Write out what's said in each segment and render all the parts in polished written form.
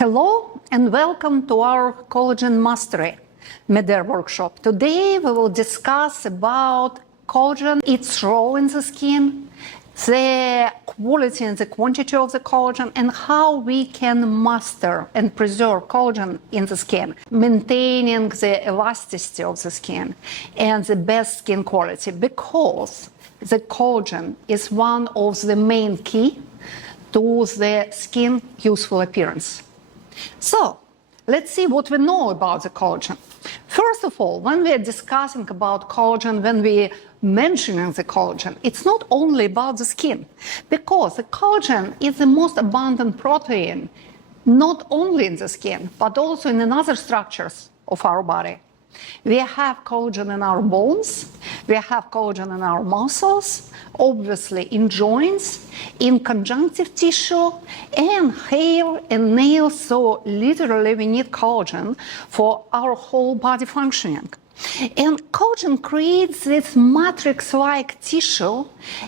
Hello and welcome to our Collagen Mastery Meder workshop. Today we will discuss about collagen, its role in the skin, the quality and the quantity of the collagen, and how we can master and preserve collagen in the skin, maintaining the elasticity of the skin and the best skin quality, because the collagen is one of the main key to the skin useful appearance. So, let's see what we know about the collagen. First of all, when we are discussing about collagen, when we mentioning the collagen, it's not only about the skin, because the collagen is the most abundant protein, not only in the skin, but also in other structures of our body. We have collagen in our bones, we have collagen in our muscles, obviously in joints, in conjunctive tissue, and hair and nails. So literally we need collagen for our whole body functioning. And collagen creates this matrix-like tissue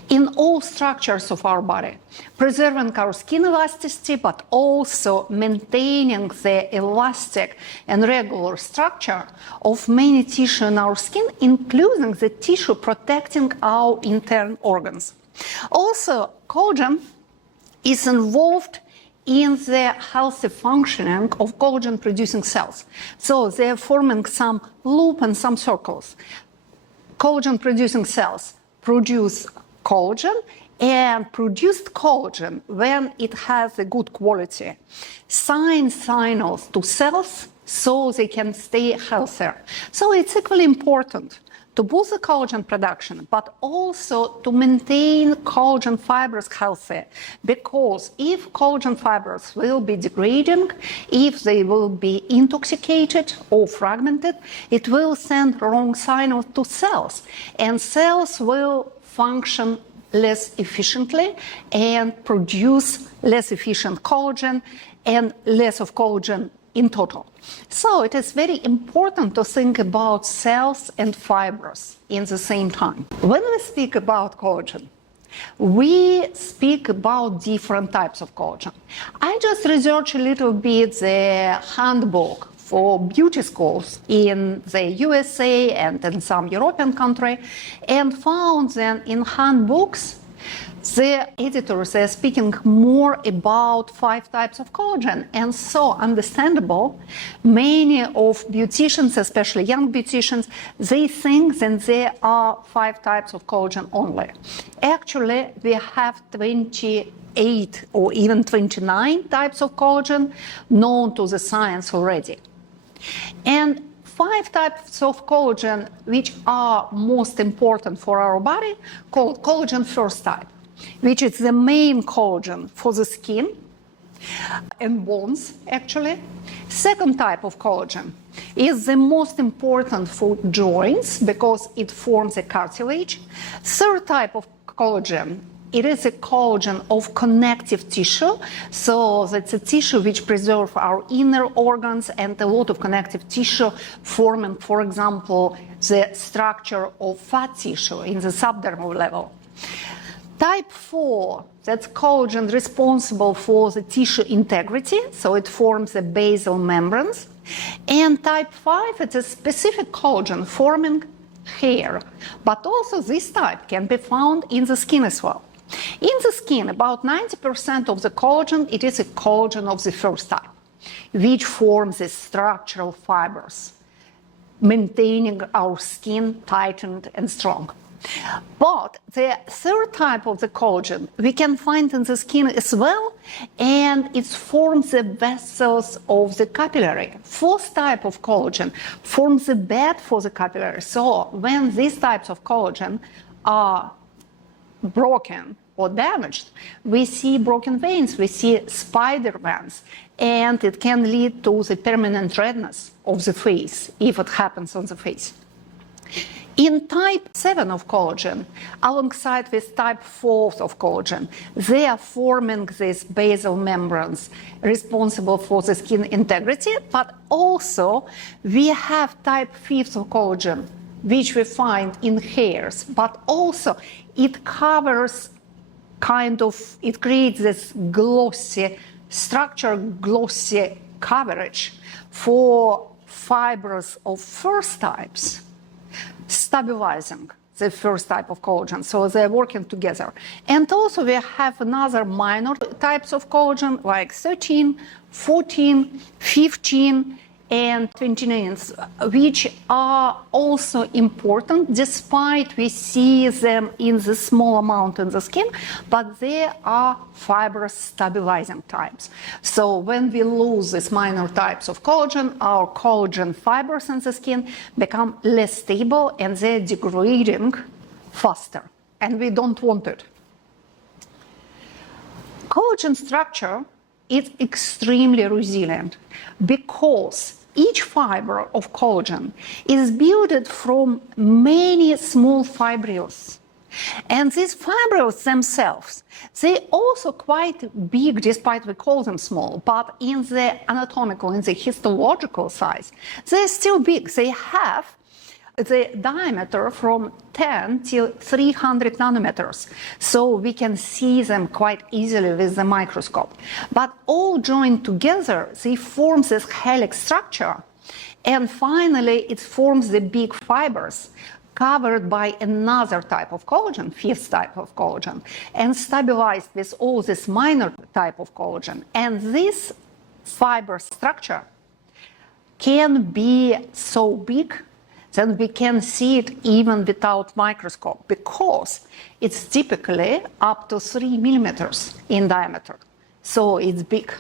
in all structures of our body, preserving our skin elasticity, but also maintaining the elastic and regular structure of many tissue in our skin, including the tissue protecting our internal organs. Also, collagen is involved in the healthy functioning of collagen-producing cells. So they're forming some loop and some circles. Collagen-producing cells produce collagen, and produced collagen, when it has a good quality, send signals to cells so they can stay healthier. So it's equally important to boost the collagen production, but also to maintain collagen fibers healthy. Because if collagen fibers will be degrading, if they will be intoxicated or fragmented, it will send wrong signals to cells, and cells will function less efficiently and produce less efficient collagen and less of collagen in total. So it is very important to think about cells and fibers in the same time. When we speak about collagen, we speak about different types of collagen. I just researched a little bit the handbook for beauty schools in the USA and in some European countries, and found that in handbooks the editors are speaking more about 5 types of collagen, and so understandable, many of beauticians, especially young beauticians, they think that there are 5 types of collagen only. Actually, we have 28 or even 29 types of collagen known to the science already. And 5 types of collagen which are most important for our body, called collagen first type, which is the main collagen for the skin and bones, actually. Second type of collagen is the most important for joints because it forms a cartilage. Third type of collagen, it is a collagen of connective tissue, so that's a tissue which preserves our inner organs, and a lot of connective tissue forming, for example, the structure of fat tissue in the subdermal level. Type 4, that's collagen responsible for the tissue integrity, so it forms the basal membranes. And type 5, it's a specific collagen forming hair, but also this type can be found in the skin as well. In the skin, about 90% of the collagen, it is a collagen of the first type, which forms the structural fibers, maintaining our skin tightened and strong. But the third type of the collagen we can find in the skin as well, and it forms the vessels of the capillary. Fourth type of collagen forms the bed for the capillary. So when these types of collagen are broken or damaged, we see broken veins, we see spider veins, and it can lead to the permanent redness of the face if it happens on the face. In type 7 of collagen, alongside with type 4 of collagen, they are forming these basal membranes responsible for the skin integrity, but also we have type 5 of collagen, which we find in hairs, but also it covers it creates this glossy structure glossy coverage for fibers of first types, stabilizing the first type of collagen, so they're working together. And also we have another minor types of collagen like 13, 14, 15, and 29, which are also important despite we see them in the small amount in the skin, but they are fibrous stabilizing types. So when we lose these minor types of collagen, our collagen fibers in the skin become less stable and they're degrading faster, and we don't want it. Collagen structure is extremely resilient because each fiber of collagen is built from many small fibrils. And these fibrils themselves, they also quite big, despite we call them small, but in the anatomical, in the histological size, they're still big. They have the diameter from 10 till 300 nanometers, so we can see them quite easily with the microscope. But all joined together, they form this helix structure, and finally it forms the big fibers covered by another type of collagen, fifth type of collagen, and stabilized with all this minor type of collagen. And this fiber structure can be so big then we can see it even without microscope because it's typically up to 3 millimeters in diameter. So it's big.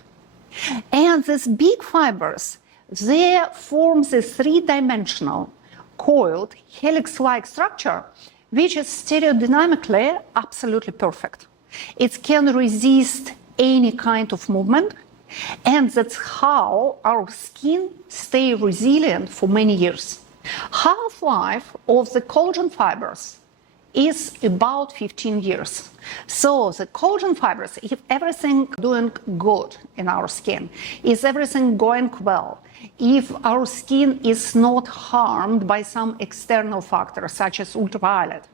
And these big fibers, they form this three-dimensional coiled helix-like structure, which is stereodynamically absolutely perfect. It can resist any kind of movement, and that's how our skin stays resilient for many years. Half-life of the collagen fibers is about 15 years. So the collagen fibers, if everything doing good in our skin, is everything going well, if our skin is not harmed by some external factors such as ultraviolet,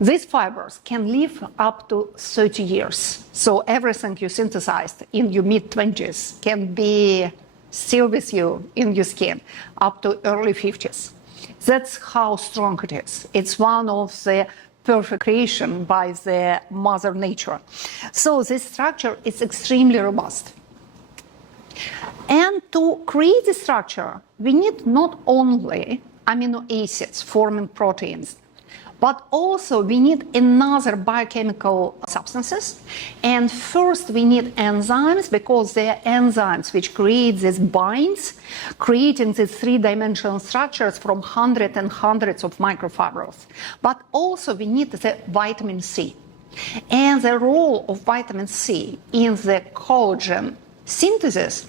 these fibers can live up to 30 years. So everything you synthesized in your mid-20s can be still with you in your skin up to early 50s. That's how strong it is. It's one of the perfect creation by the Mother Nature. So this structure is extremely robust. And to create the structure, we need not only amino acids forming proteins, but also we need another biochemical substances. And first we need enzymes, because they are enzymes which create these binds, creating these three-dimensional structures from hundreds and hundreds of microfibrils. But also we need the vitamin C. And the role of vitamin C in the collagen synthesis,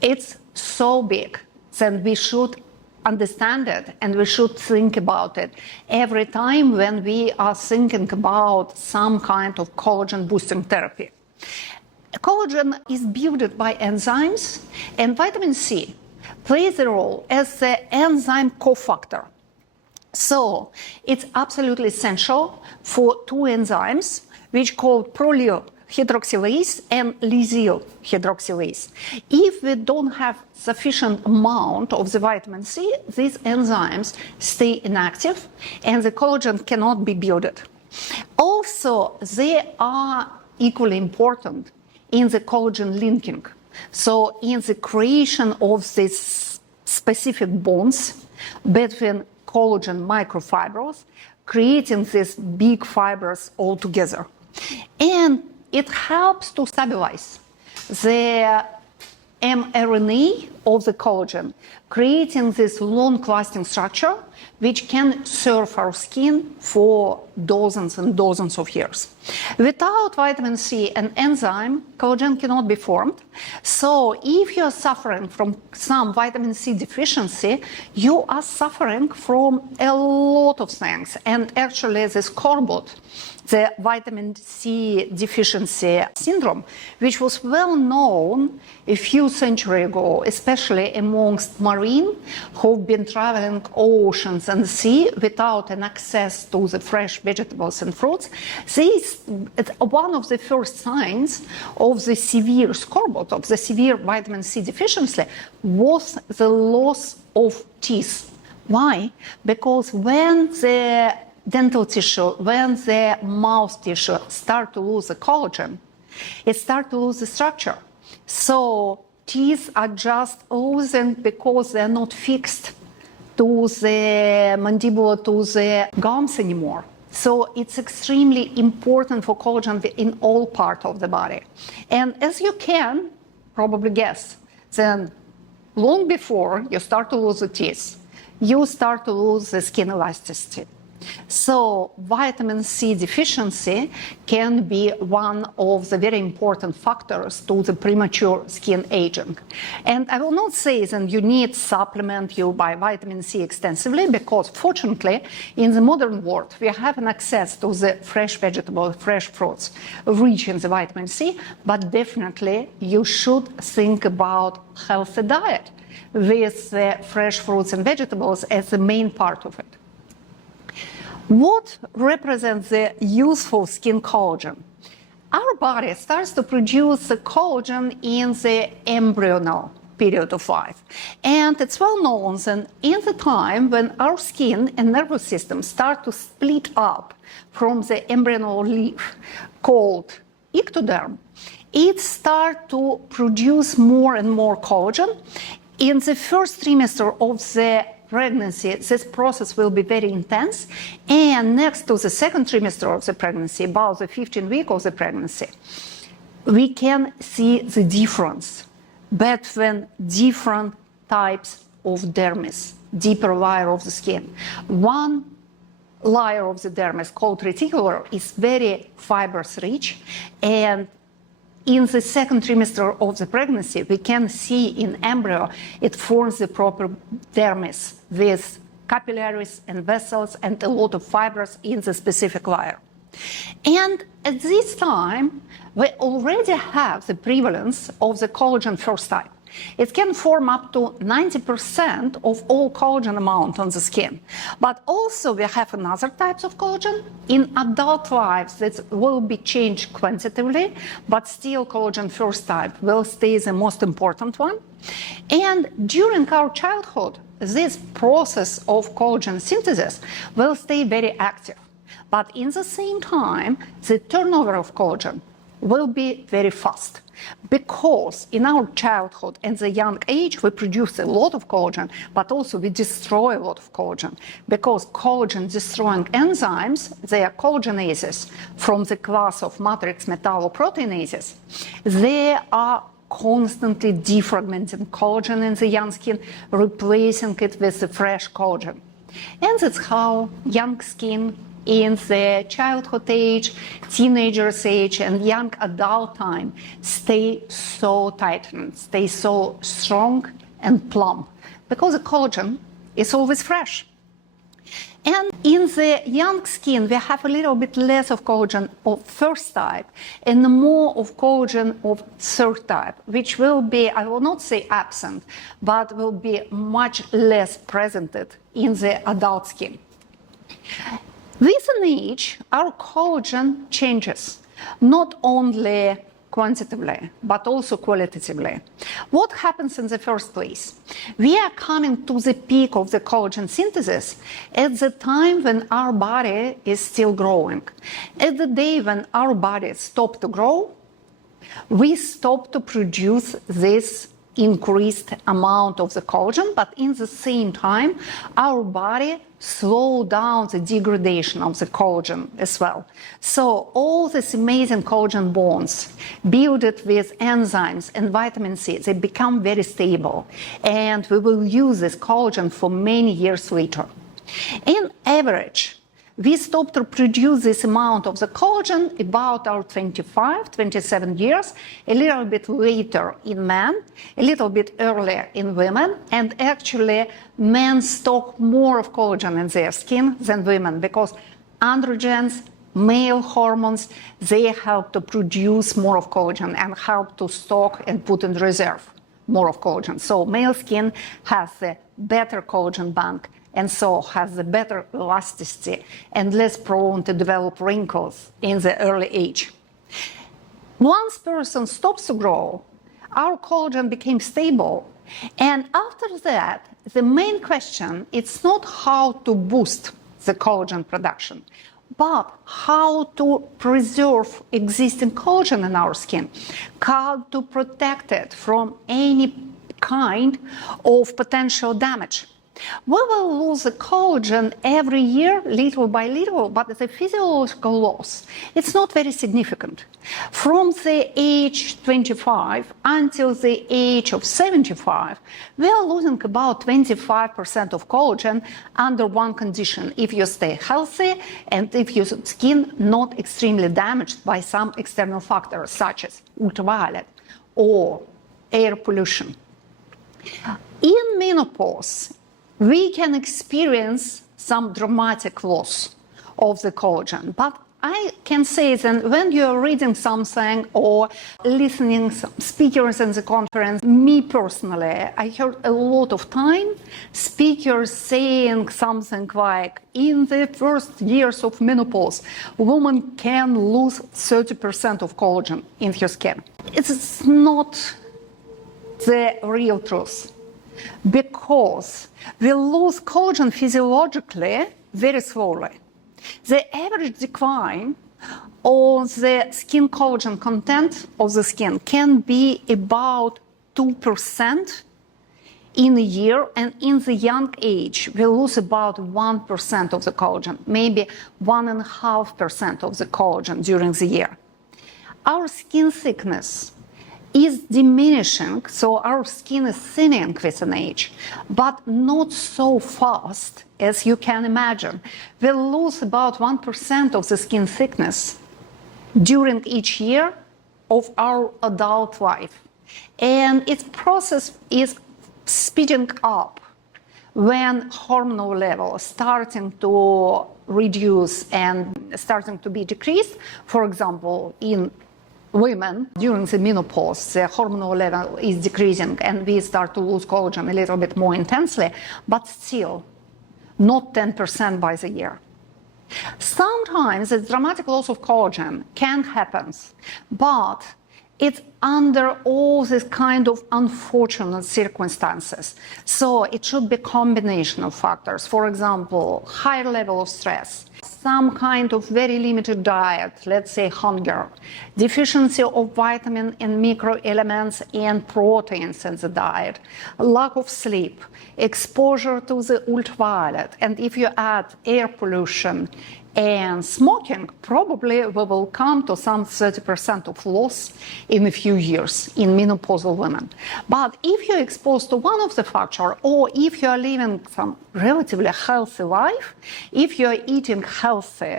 it's so big that we should understand it and we should think about it every time when we are thinking about some kind of collagen boosting therapy. Collagen is built by enzymes, and vitamin C plays a role as the enzyme cofactor. So it's absolutely essential for two enzymes which called prolyl hydroxylase and lysyl hydroxylase. If we don't have sufficient amount of the vitamin C, these enzymes stay inactive and the collagen cannot be built. Also, they are equally important in the collagen linking. So in the creation of these specific bonds between collagen microfibrils, creating these big fibers all together. And it helps to stabilize the mRNA of the collagen, creating this long-lasting structure which can serve our skin for dozens and dozens of years. Without vitamin C and enzyme, collagen cannot be formed. So if you are suffering from some vitamin C deficiency, you are suffering from a lot of things. And actually the scoreboard the vitamin C deficiency syndrome, which was well known a few centuries ago, especially amongst marine who've been traveling oceans and sea without an access to the fresh vegetables and fruits. This is one of the first signs of the severe scoreboard, of the severe vitamin C deficiency, was the loss of teeth. Why? Because when the dental tissue, when the mouth tissue start to lose the collagen, it starts to lose the structure. So teeth are just losing because they're not fixed to the mandible, to the gums anymore. So it's extremely important for collagen in all parts of the body. And as you can probably guess, then long before you start to lose the teeth, you start to lose the skin elasticity. So vitamin C deficiency can be one of the very important factors to the premature skin aging. And I will not say that you need supplement, you buy vitamin C extensively, because fortunately in the modern world we have an access to the fresh vegetables, fresh fruits rich in the vitamin C, but definitely you should think about healthy diet with fresh fruits and vegetables as the main part of it. What represents the useful skin collagen? Our body starts to produce the collagen in the embryonal period of life. And it's well known that in the time when our skin and nervous system start to split up from the embryonal leaf called ectoderm, it starts to produce more and more collagen. In the first trimester of the pregnancy, this process will be very intense, and next to the second trimester of the pregnancy, about the 15th week of the pregnancy, we can see the difference between different types of dermis, deeper layer of the skin. One layer of the dermis, called reticular, is very fibrous rich, and in the second trimester of the pregnancy, we can see in embryo, it forms the proper dermis with capillaries and vessels and a lot of fibers in the specific layer. And at this time, we already have the prevalence of the collagen first type. It can form up to 90% of all collagen amount on the skin. But also we have another types of collagen. In adult lives, that will be changed quantitatively, but still collagen first type will stay the most important one. And during our childhood, this process of collagen synthesis will stay very active. But in the same time, the turnover of collagen will be very fast, because in our childhood and the young age we produce a lot of collagen, but also we destroy a lot of collagen, because collagen destroying enzymes, they are collagenases from the class of matrix metalloproteinases, they are constantly defragmenting collagen in the young skin, replacing it with the fresh collagen. And that's how young skin in the childhood age, teenagers age, and young adult time stay so tightened, stay so strong and plump, because the collagen is always fresh. And in the young skin, we have a little bit less of collagen of first type and more of collagen of third type, which will be, I will not say absent, but will be much less presented in the adult skin. With an age, our collagen changes, not only quantitatively, but also qualitatively. What happens in the first place? We are coming to the peak of the collagen synthesis at the time when our body is still growing. At the day when our body stops to grow, we stop to produce this increased amount of the collagen, but in the same time, our body slow down the degradation of the collagen as well. So all these amazing collagen bonds built with enzymes and vitamin C, they become very stable, and we will use this collagen for many years later. In average, we stop to produce this amount of the collagen about our 25, 27 years, a little bit later in men, a little bit earlier in women, and actually men stock more of collagen in their skin than women, because androgens male hormones, they help to produce more of collagen and help to stock and put in reserve more of collagen. So male skin has a better collagen bank and so has a better elasticity and less prone to develop wrinkles in the early age. Once person stops to grow, our collagen became stable. And after that, the main question is not how to boost the collagen production, but how to preserve existing collagen in our skin, how to protect it from any kind of potential damage. We will lose the collagen every year, little by little, but the physiological loss, it's not very significant. From the age 25 until the age of 75, we are losing about 25% of collagen under one condition: if you stay healthy and if your skin not extremely damaged by some external factors such as ultraviolet or air pollution. In menopause, we can experience some dramatic loss of the collagen, but I can say that when you're reading something or listening to speakers in the conference, me personally, I heard a lot of time speakers saying something like, in the first years of menopause, a woman can lose 30% of collagen in her skin. It's not the real truth, because we lose collagen physiologically very slowly. The average decline of the skin collagen content of the skin can be about 2% in a year, and in the young age, we lose about 1% of the collagen, maybe 1.5% of the collagen during the year. Our skin thickness is diminishing, so our skin is thinning with an age, but not so fast as you can imagine. We lose about 1% of the skin thickness during each year of our adult life. And its process is speeding up when hormonal levels starting to reduce and starting to be decreased. For example, in women during the menopause, the hormonal level is decreasing and we start to lose collagen a little bit more intensely, but still not 10% by the year. Sometimes a dramatic loss of collagen can happen, but it's under all these kind of unfortunate circumstances. So it should be a combination of factors. For example, higher level of stress, some kind of very limited diet, let's say hunger, deficiency of vitamin and microelements and proteins in the diet, lack of sleep, exposure to the ultraviolet, and if you add air pollution and smoking, probably we will come to some 30% of loss in a few years in menopausal women. But if you're exposed to one of the factors, or if you're living some relatively healthy life, if you're eating healthy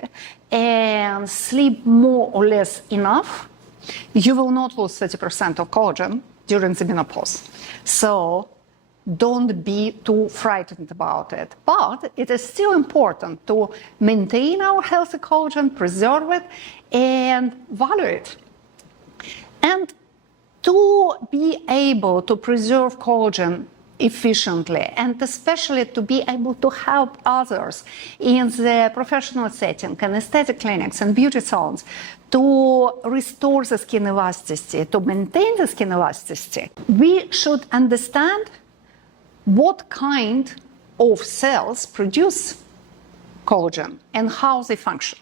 and sleep more or less enough, you will not lose 30% of collagen during the menopause. So don't be too frightened about it. But it is still important to maintain our healthy collagen, preserve it, and value it. And to be able to preserve collagen efficiently, and especially to be able to help others in the professional setting and aesthetic clinics and beauty salons to restore the skin elasticity, to maintain the skin elasticity, we should understand what kind of cells produce collagen and how they function.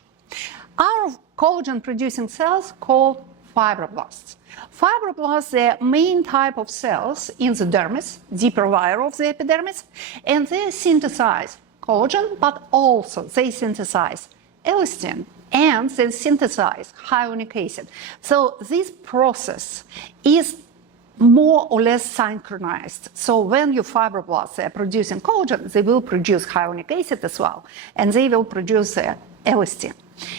Our collagen-producing cells called fibroblasts. Fibroblasts are the main type of cells in the dermis, deeper layer of the epidermis, and they synthesize collagen, but also they synthesize elastin and they synthesize hyaluronic acid. So this process is more or less synchronized. So when your fibroblasts are producing collagen, they will produce hyaluronic acid as well, and they will produce elastin.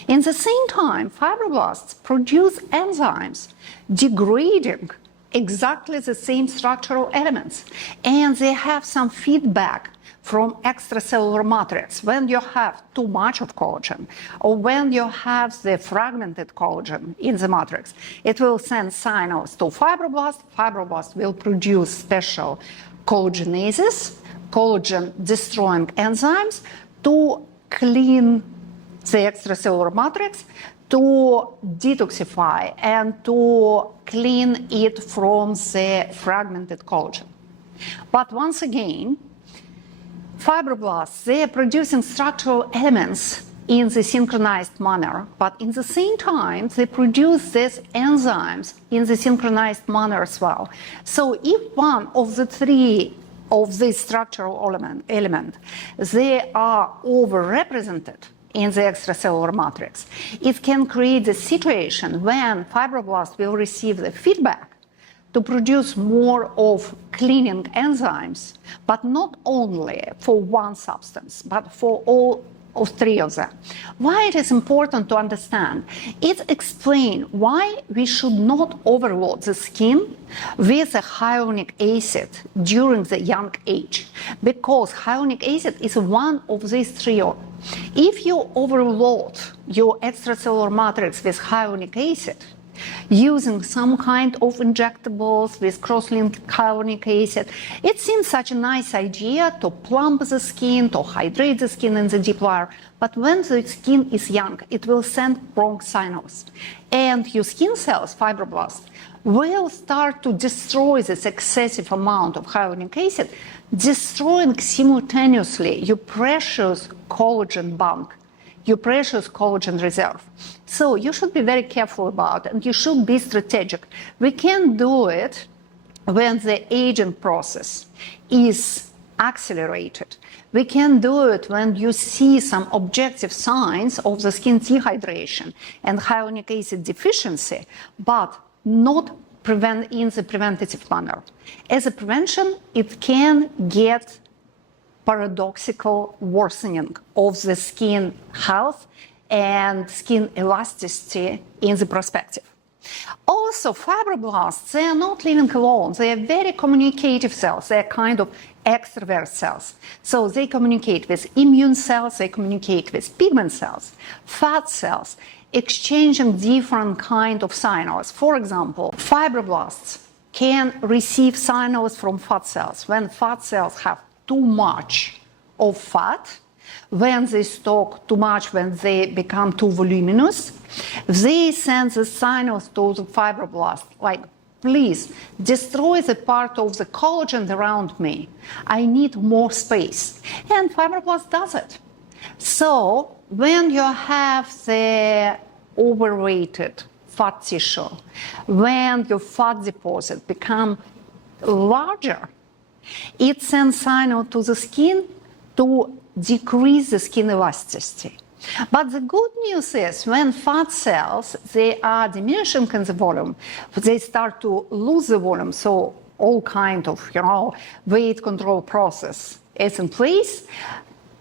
In the same time, fibroblasts produce enzymes degrading exactly the same structural elements, and they have some feedback from extracellular matrix, when you have too much of collagen, or when you have the fragmented collagen in the matrix, it will send signals to fibroblasts. Fibroblasts will produce special collagenases, collagen-destroying enzymes, to clean the extracellular matrix, to detoxify and to clean it from the fragmented collagen. But once again, fibroblasts, they are producing structural elements in the synchronized manner, but in the same time, they produce these enzymes in the synchronized manner as well. So if one of the three of these structural element, they are overrepresented in the extracellular matrix, it can create a situation when fibroblasts will receive the feedback to produce more of cleaning enzymes, but not only for one substance, but for all of three of them. Why it is important to understand? It explains why we should not overload the skin with a hyaluronic acid during the young age, because hyaluronic acid is one of these three. If you overload your extracellular matrix with hyaluronic acid, using some kind of injectables with cross-linked hyaluronic acid, it seems such a nice idea to plump the skin, to hydrate the skin in the deep layer. But when the skin is young, it will send wrong signals. And your skin cells, fibroblasts, will start to destroy this excessive amount of hyaluronic acid, destroying simultaneously your precious collagen bank, your precious collagen reserve. So you should be very careful about it, and you should be strategic. We can do it when the aging process is accelerated. We can do it when you see some objective signs of the skin dehydration and hyaluronic acid deficiency, but not in the preventative manner. As a prevention, it can get paradoxical worsening of the skin health and skin elasticity in the perspective. Also, fibroblasts, they are not living alone. They are very communicative cells. They are kind of extrovert cells. So they communicate with immune cells, they communicate with pigment cells, fat cells, exchanging different kind of signals. For example, fibroblasts can receive signals from fat cells. When fat cells have too much of fat, when they stock too much, when they become too voluminous, they send the signals to the fibroblast, like, please destroy the part of the collagen around me. I need more space. And fibroblast does it. So when you have the overweighted fat tissue, when your fat deposit become larger, it sends signal to the skin to decrease the skin elasticity. But the good news is when fat cells, they are diminishing in the volume, they start to lose the volume, so all kind of, weight control process is in place.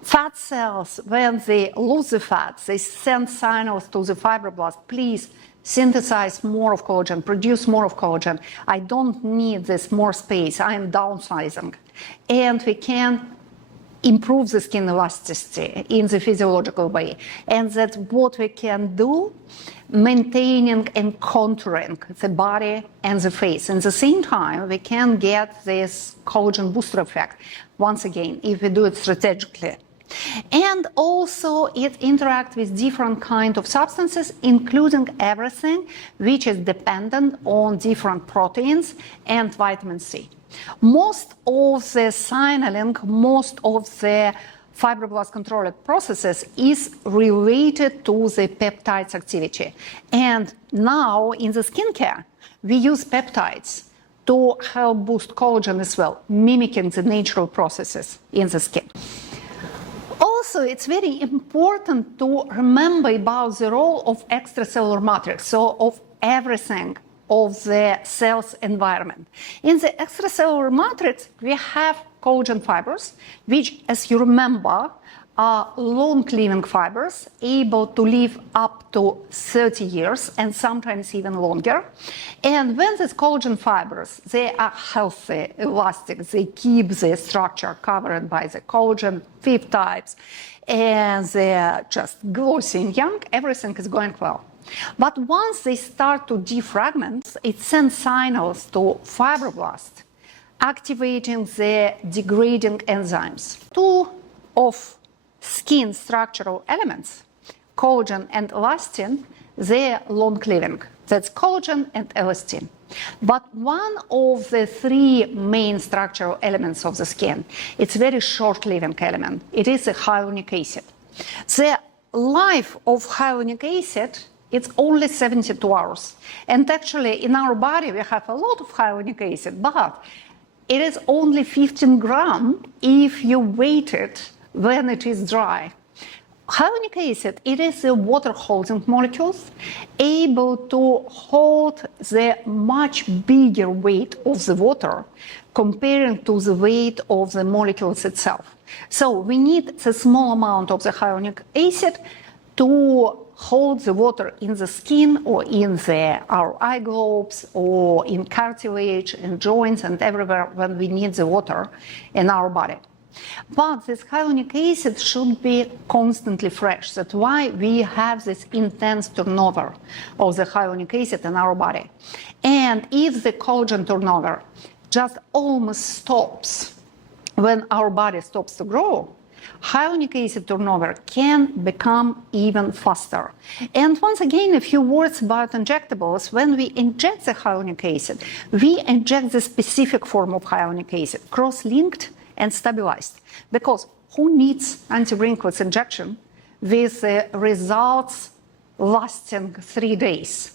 Fat cells, when they lose the fat, they send signals to the fibroblast, please synthesize more of collagen, produce more of collagen. I don't need this more space, I am downsizing. And we can improve the skin elasticity in the physiological way. And that's what we can do, maintaining and contouring the body and the face. At the same time, we can get this collagen booster effect, once again, if we do it strategically. And also it interacts with different kinds of substances, including everything which is dependent on different proteins and vitamin C. Most of the signaling, most of the fibroblast controlled processes is related to the peptides activity. And now in the skincare, we use peptides to help boost collagen as well, mimicking the natural processes in the skin. Also, it's very important to remember about the role of extracellular matrix, so of everything of the cell's environment. In the extracellular matrix, we have collagen fibers, which, as you remember, are long-living fibers, able to live up to 30 years and sometimes even longer. And when these collagen fibers, they are healthy, elastic, they keep the structure covered by the collagen, 5 types, and they're just glossy and young, everything is going well. But once they start to defragment, it sends signals to fibroblasts, activating the degrading enzymes. 2 of skin structural elements, collagen and elastin, they're long-living. That's collagen and elastin. But one of the 3 main structural elements of the skin, it's a very short-living element. It is a hyaluronic acid. The life of hyaluronic acid, it's only 72 hours. And actually, in our body, we have a lot of hyaluronic acid, but it is only 15 grams if you wait it when it is dry. Hyaluronic acid, it is a water-holding molecules able to hold the much bigger weight of the water comparing to the weight of the molecules itself. So we need a small amount of the hyaluronic acid to hold the water in the skin or in our eye globes or in cartilage and joints and everywhere when we need the water in our body. But this hyaluronic acid should be constantly fresh. That's why we have this intense turnover of the hyaluronic acid in our body. And if the collagen turnover just almost stops when our body stops to grow, hyaluronic acid turnover can become even faster. And once again, a few words about injectables. When we inject the hyaluronic acid, we inject the specific form of hyaluronic acid, cross-linked and stabilized. Because who needs anti-wrinkles injection with results lasting 3 days?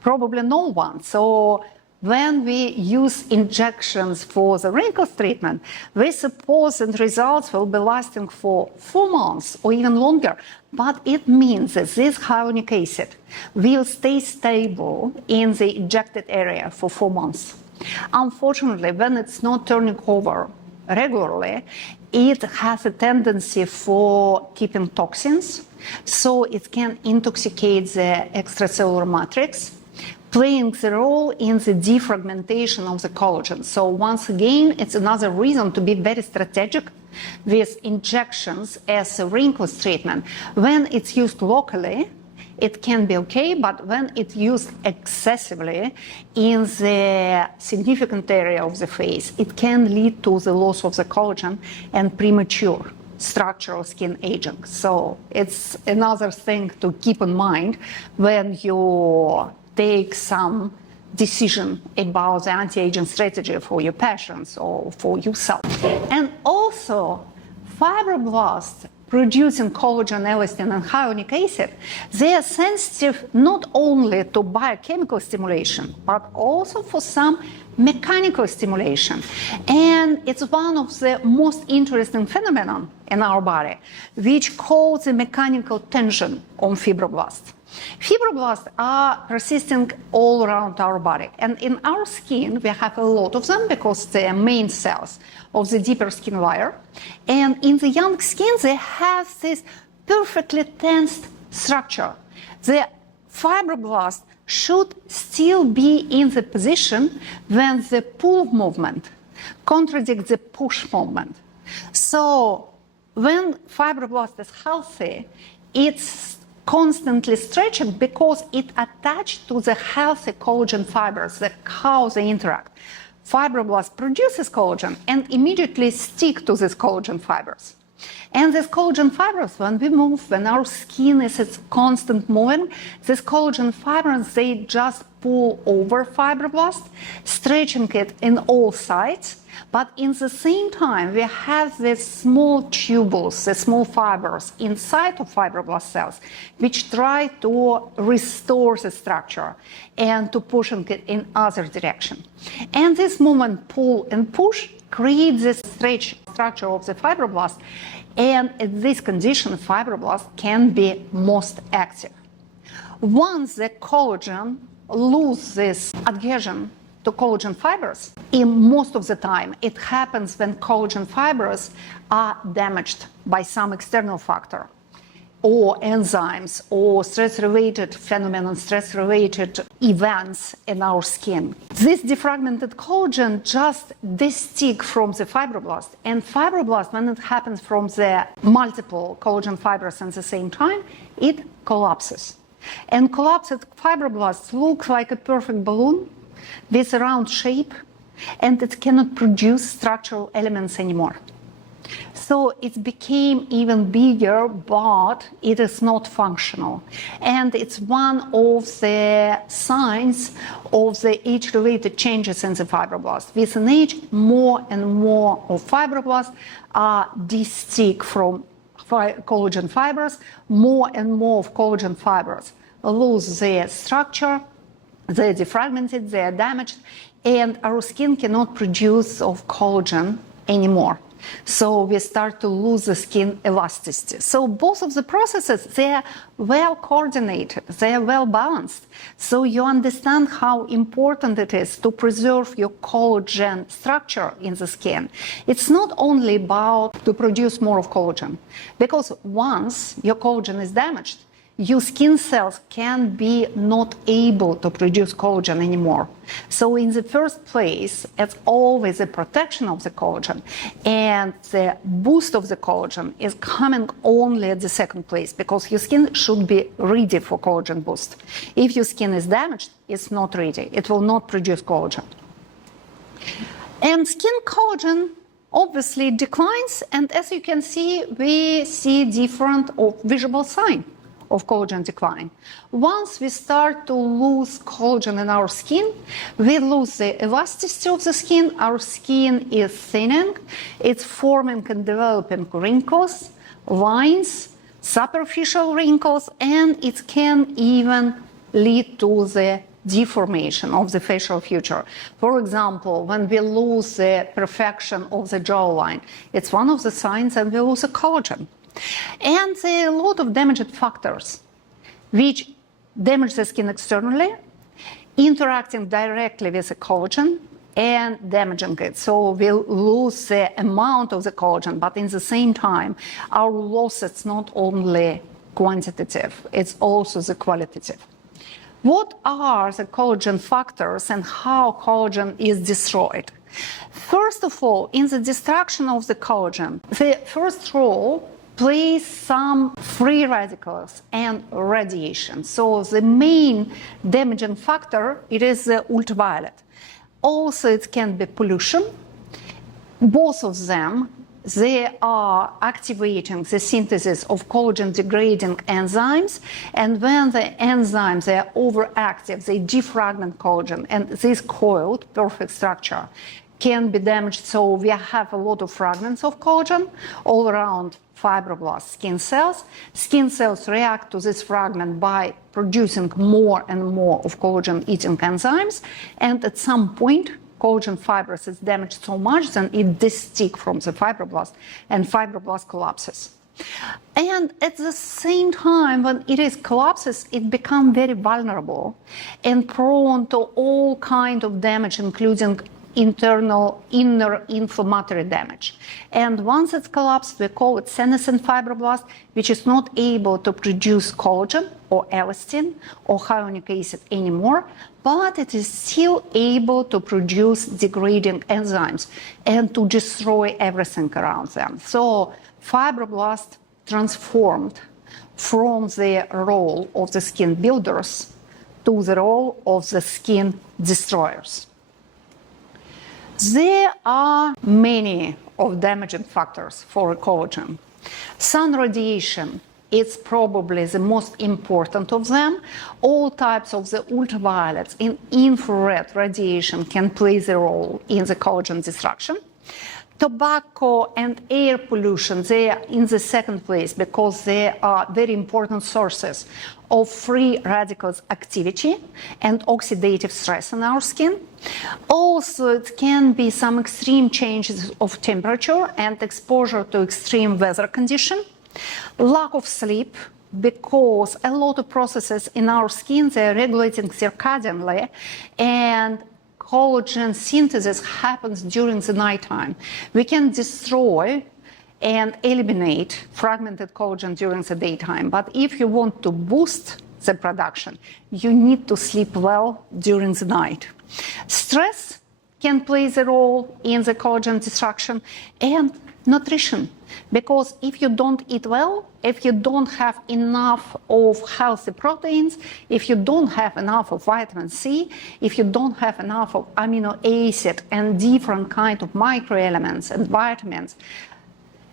Probably no one. So when we use injections for the wrinkles treatment, we suppose that results will be lasting for 4 months or even longer. But it means that this hyaluronic acid will stay stable in the injected area for 4 months. Unfortunately, when it's not turning over regularly, it has a tendency for keeping toxins, so it can intoxicate the extracellular matrix, playing the role in the defragmentation of the collagen. So once again, it's another reason to be very strategic with injections as a wrinkles treatment. When it's used locally, it can be okay, but when it's used excessively in the significant area of the face, it can lead to the loss of the collagen and premature structural skin aging. So it's another thing to keep in mind when you take some decision about the anti-aging strategy for your patients or for yourself. And also, fibroblasts producing collagen, elastin, and hyaluronic acid, they are sensitive not only to biochemical stimulation, but also for some mechanical stimulation. And it's one of the most interesting phenomena in our body, which calls the mechanical tension on fibroblasts. Fibroblasts are persisting all around our body. And in our skin, we have a lot of them because they are main cells of the deeper skin layer. And in the young skin, they have this perfectly tensed structure. The fibroblast should still be in the position when the pull movement contradicts the push movement. So when fibroblast is healthy, it's constantly stretching because it attached to the healthy collagen fibers, how they interact. Fibroblast produces collagen and immediately stick to these collagen fibers. And these collagen fibers, when we move, when our skin is its constant moving, these collagen fibers, they just pull over fibroblast, stretching it in all sides. But in the same time, we have these small tubules, the small fibers inside of fibroblast cells, which try to restore the structure and to push it in other direction. And this movement, pull and push, creates this stretch structure of the fibroblast. And in this condition, fibroblast can be most active. Once the collagen loses this adhesion to to collagen fibers, in most of the time, it happens when collagen fibers are damaged by some external factor, or enzymes, or stress-related phenomenon, stress-related events in our skin. This defragmented collagen just de-stick from the fibroblast, and fibroblast, when it happens from the multiple collagen fibers at the same time, it collapses. And collapsed fibroblasts look like a perfect balloon with a round shape, and it cannot produce structural elements anymore. So it became even bigger, but it is not functional. And it's one of the signs of the age-related changes in the fibroblast. With an age, more and more of fibroblasts are de-stick from collagen fibers, more and more of collagen fibers lose their structure, they're defragmented, they're damaged, and our skin cannot produce of collagen anymore. So we start to lose the skin elasticity. So both of the processes, they're well coordinated, they're well balanced. So you understand how important it is to preserve your collagen structure in the skin. It's not only about to produce more of collagen, because once your collagen is damaged, your skin cells can be not able to produce collagen anymore. So in the first place, it's always a protection of the collagen, and the boost of the collagen is coming only at the second place, because your skin should be ready for collagen boost. If your skin is damaged, it's not ready. It will not produce collagen. And skin collagen obviously declines, and as you can see, we see different visible signs of collagen decline. Once we start to lose collagen in our skin, we lose the elasticity of the skin, our skin is thinning, it's forming and developing wrinkles, lines, superficial wrinkles, and it can even lead to the deformation of the facial feature. For example, when we lose the perfection of the jawline, it's one of the signs that we lose the collagen. And there are a lot of damaged factors which damage the skin externally, interacting directly with the collagen and damaging it. So we'll lose the amount of the collagen, but in the same time, our loss is not only quantitative, it's also the qualitative. What are the collagen factors and how collagen is destroyed? First of all, in the destruction of the collagen, the first role plays some free radicals and radiation. So the main damaging factor, it is the ultraviolet. Also, it can be pollution. Both of them, they are activating the synthesis of collagen-degrading enzymes, and when the enzymes they are overactive, they defragment collagen, and this coiled, perfect structure can be damaged. So we have a lot of fragments of collagen all around fibroblast skin cells. Skin cells react to this fragment by producing more and more of collagen-eating enzymes, and at some point, collagen fibers is damaged so much that it de-stick from the fibroblast, and fibroblast collapses. And at the same time, when it is collapses, it becomes very vulnerable and prone to all kinds of damage, including inner inflammatory damage. And once it's collapsed, we call it senescent fibroblast, which is not able to produce collagen or elastin or hyaluronic acid anymore, but it is still able to produce degrading enzymes and to destroy everything around them. So fibroblast transformed from the role of the skin builders to the role of the skin destroyers. There are many of damaging factors for collagen. Sun radiation is probably the most important of them. All types of the ultraviolets and infrared radiation can play the role in the collagen destruction. Tobacco and air pollution, they are in the second place because they are very important sources of free radicals activity and oxidative stress in our skin. Also, it can be some extreme changes of temperature and exposure to extreme weather condition. Lack of sleep, because a lot of processes in our skin, they are regulating circadianly, and collagen synthesis happens during the nighttime. We can destroy and eliminate fragmented collagen during the daytime. But if you want to boost the production, you need to sleep well during the night. Stress can play the role in the collagen destruction, and nutrition. Because if you don't eat well, if you don't have enough of healthy proteins, if you don't have enough of vitamin C, if you don't have enough of amino acid and different kind of microelements and vitamins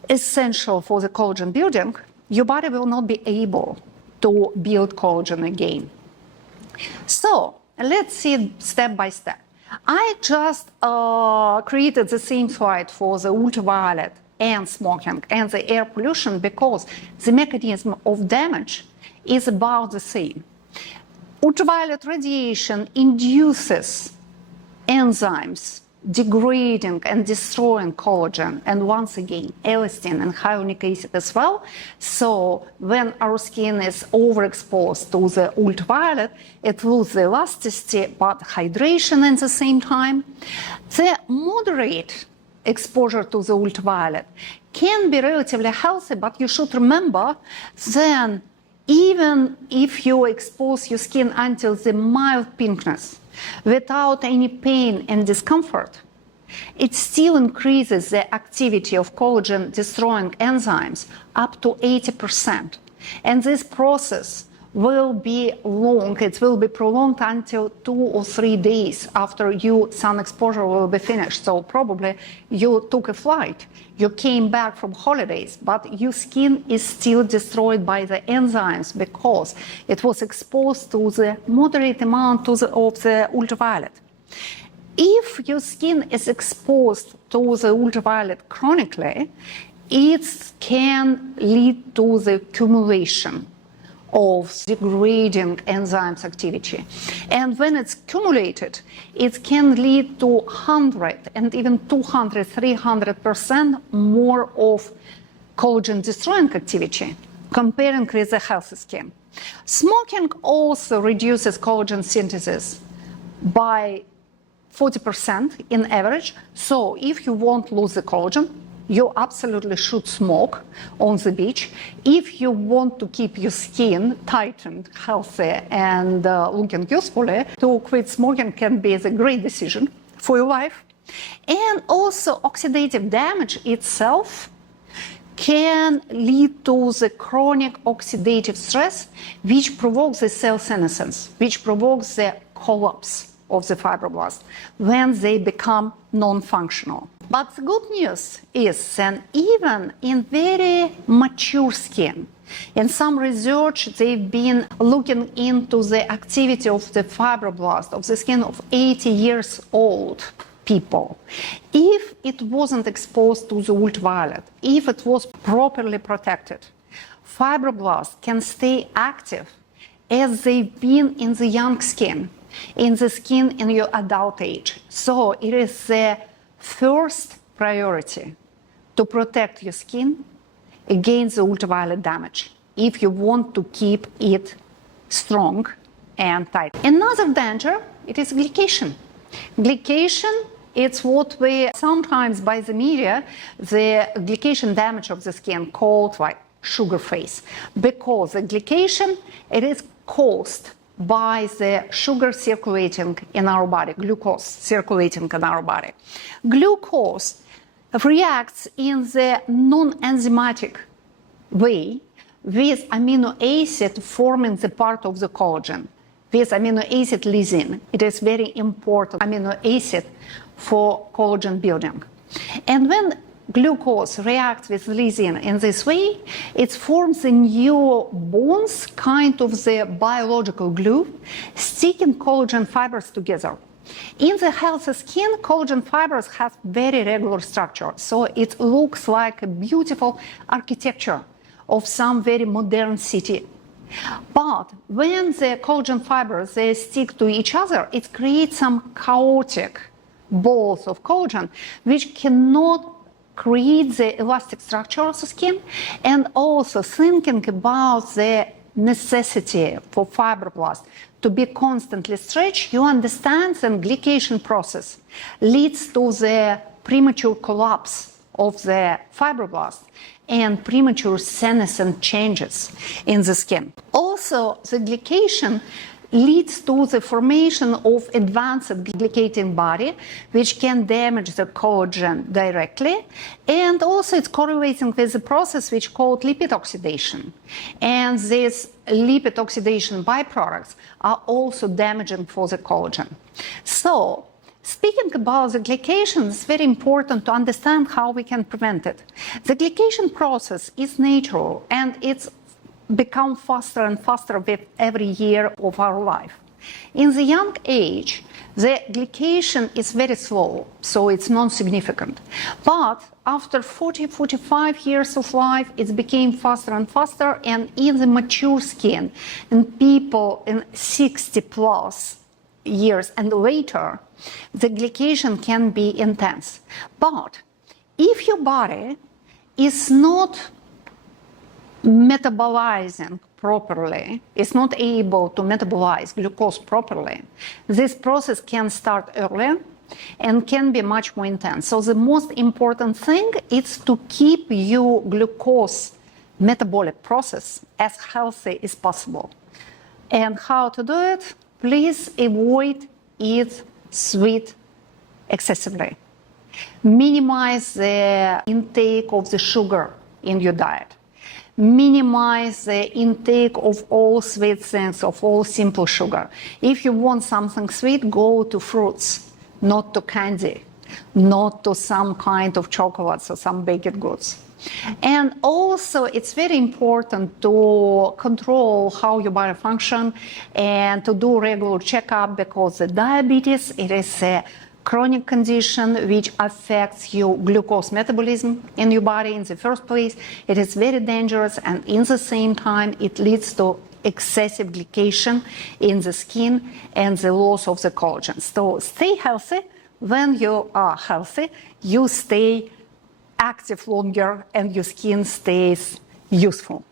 essential for the collagen building, your body will not be able to build collagen again. So let's see step by step. I just created the same slide for the ultraviolet and smoking and the air pollution because the mechanism of damage is about the same. Ultraviolet radiation induces enzymes degrading and destroying collagen, and once again elastin and hyaluronic acid as well. So when our skin is overexposed to the ultraviolet, it loses elasticity but hydration at the same time. The moderate exposure to the ultraviolet can be relatively healthy, but you should remember then even if you expose your skin until the mild pinkness without any pain and discomfort, it still increases the activity of collagen destroying enzymes up to 80%. And this process will be long, it will be prolonged until 2 or 3 days after your sun exposure will be finished. So probably you took a flight, you came back from holidays, but your skin is still destroyed by the enzymes because it was exposed to the moderate amount of the ultraviolet. If your skin is exposed to the ultraviolet chronically, it can lead to the accumulation of degrading enzymes activity. And when it's accumulated, it can lead to 100 and even 200, 300% more of collagen destroying activity comparing with the healthy skin. Smoking also reduces collagen synthesis by 40% in average. So if you want to lose the collagen, you absolutely should smoke on the beach. If you want to keep your skin tightened, healthy, and looking usefully, to quit smoking can be a great decision for your life. And also oxidative damage itself can lead to the chronic oxidative stress, which provokes the cell senescence, which provokes the collapse of the fibroblast when they become non-functional. But the good news is that even in very mature skin, in some research they've been looking into the activity of the fibroblast of the skin of 80 years old people. If it wasn't exposed to the ultraviolet, if it was properly protected, fibroblasts can stay active as they've been in the young skin, in the skin in your adult age. So it is the first priority to protect your skin against the ultraviolet damage if you want to keep it strong and tight. Another danger, it is glycation. Glycation, it's what we sometimes by the media, the glycation damage of the skin called like sugar face, because the glycation, it is caused by the sugar circulating in our body, glucose circulating in our body. Glucose reacts in the non-enzymatic way with amino acid forming the part of the collagen, with amino acid lysine. It is very important amino acid for collagen building. And when glucose reacts with lysine in this way, it forms a new bonds, kind of the biological glue, sticking collagen fibers together. In the healthy skin, collagen fibers have very regular structure, so it looks like a beautiful architecture of some very modern city. But when the collagen fibers they stick to each other, it creates some chaotic balls of collagen which cannot create the elastic structure of the skin, and also thinking about the necessity for fibroblasts to be constantly stretched, you understand that glycation process leads to the premature collapse of the fibroblast and premature senescent changes in the skin. Also, the glycation leads to the formation of advanced glycating body, which can damage the collagen directly, and also it's correlating with the process which called lipid oxidation. And these lipid oxidation byproducts are also damaging for the collagen. So, speaking about the glycation, it's very important to understand how we can prevent it. The glycation process is natural and it's become faster and faster with every year of our life. In the young age, the glycation is very slow, so it's non-significant. But after 40-45 years of life, it became faster and faster, and in the mature skin, in people in 60 plus years and later, the glycation can be intense. But if your body is not metabolizing properly, is not able to metabolize glucose properly, this process can start earlier and can be much more intense. So the most important thing is to keep your glucose metabolic process as healthy as possible. And how to do it? Please avoid eat sweet excessively. Minimize the intake of the sugar in your diet. Minimize the intake of all sweet things, of all simple sugar. If you want something sweet, go to fruits, not to candy, not to some kind of chocolates or some baked goods. And also, it's very important to control how your body functions and to do regular checkup, because the diabetes, it is a chronic condition which affects your glucose metabolism in your body in the first place. It is very dangerous, and in the same time it leads to excessive glycation in the skin and the loss of the collagen. So stay healthy. When you are healthy, you stay active longer and your skin stays useful.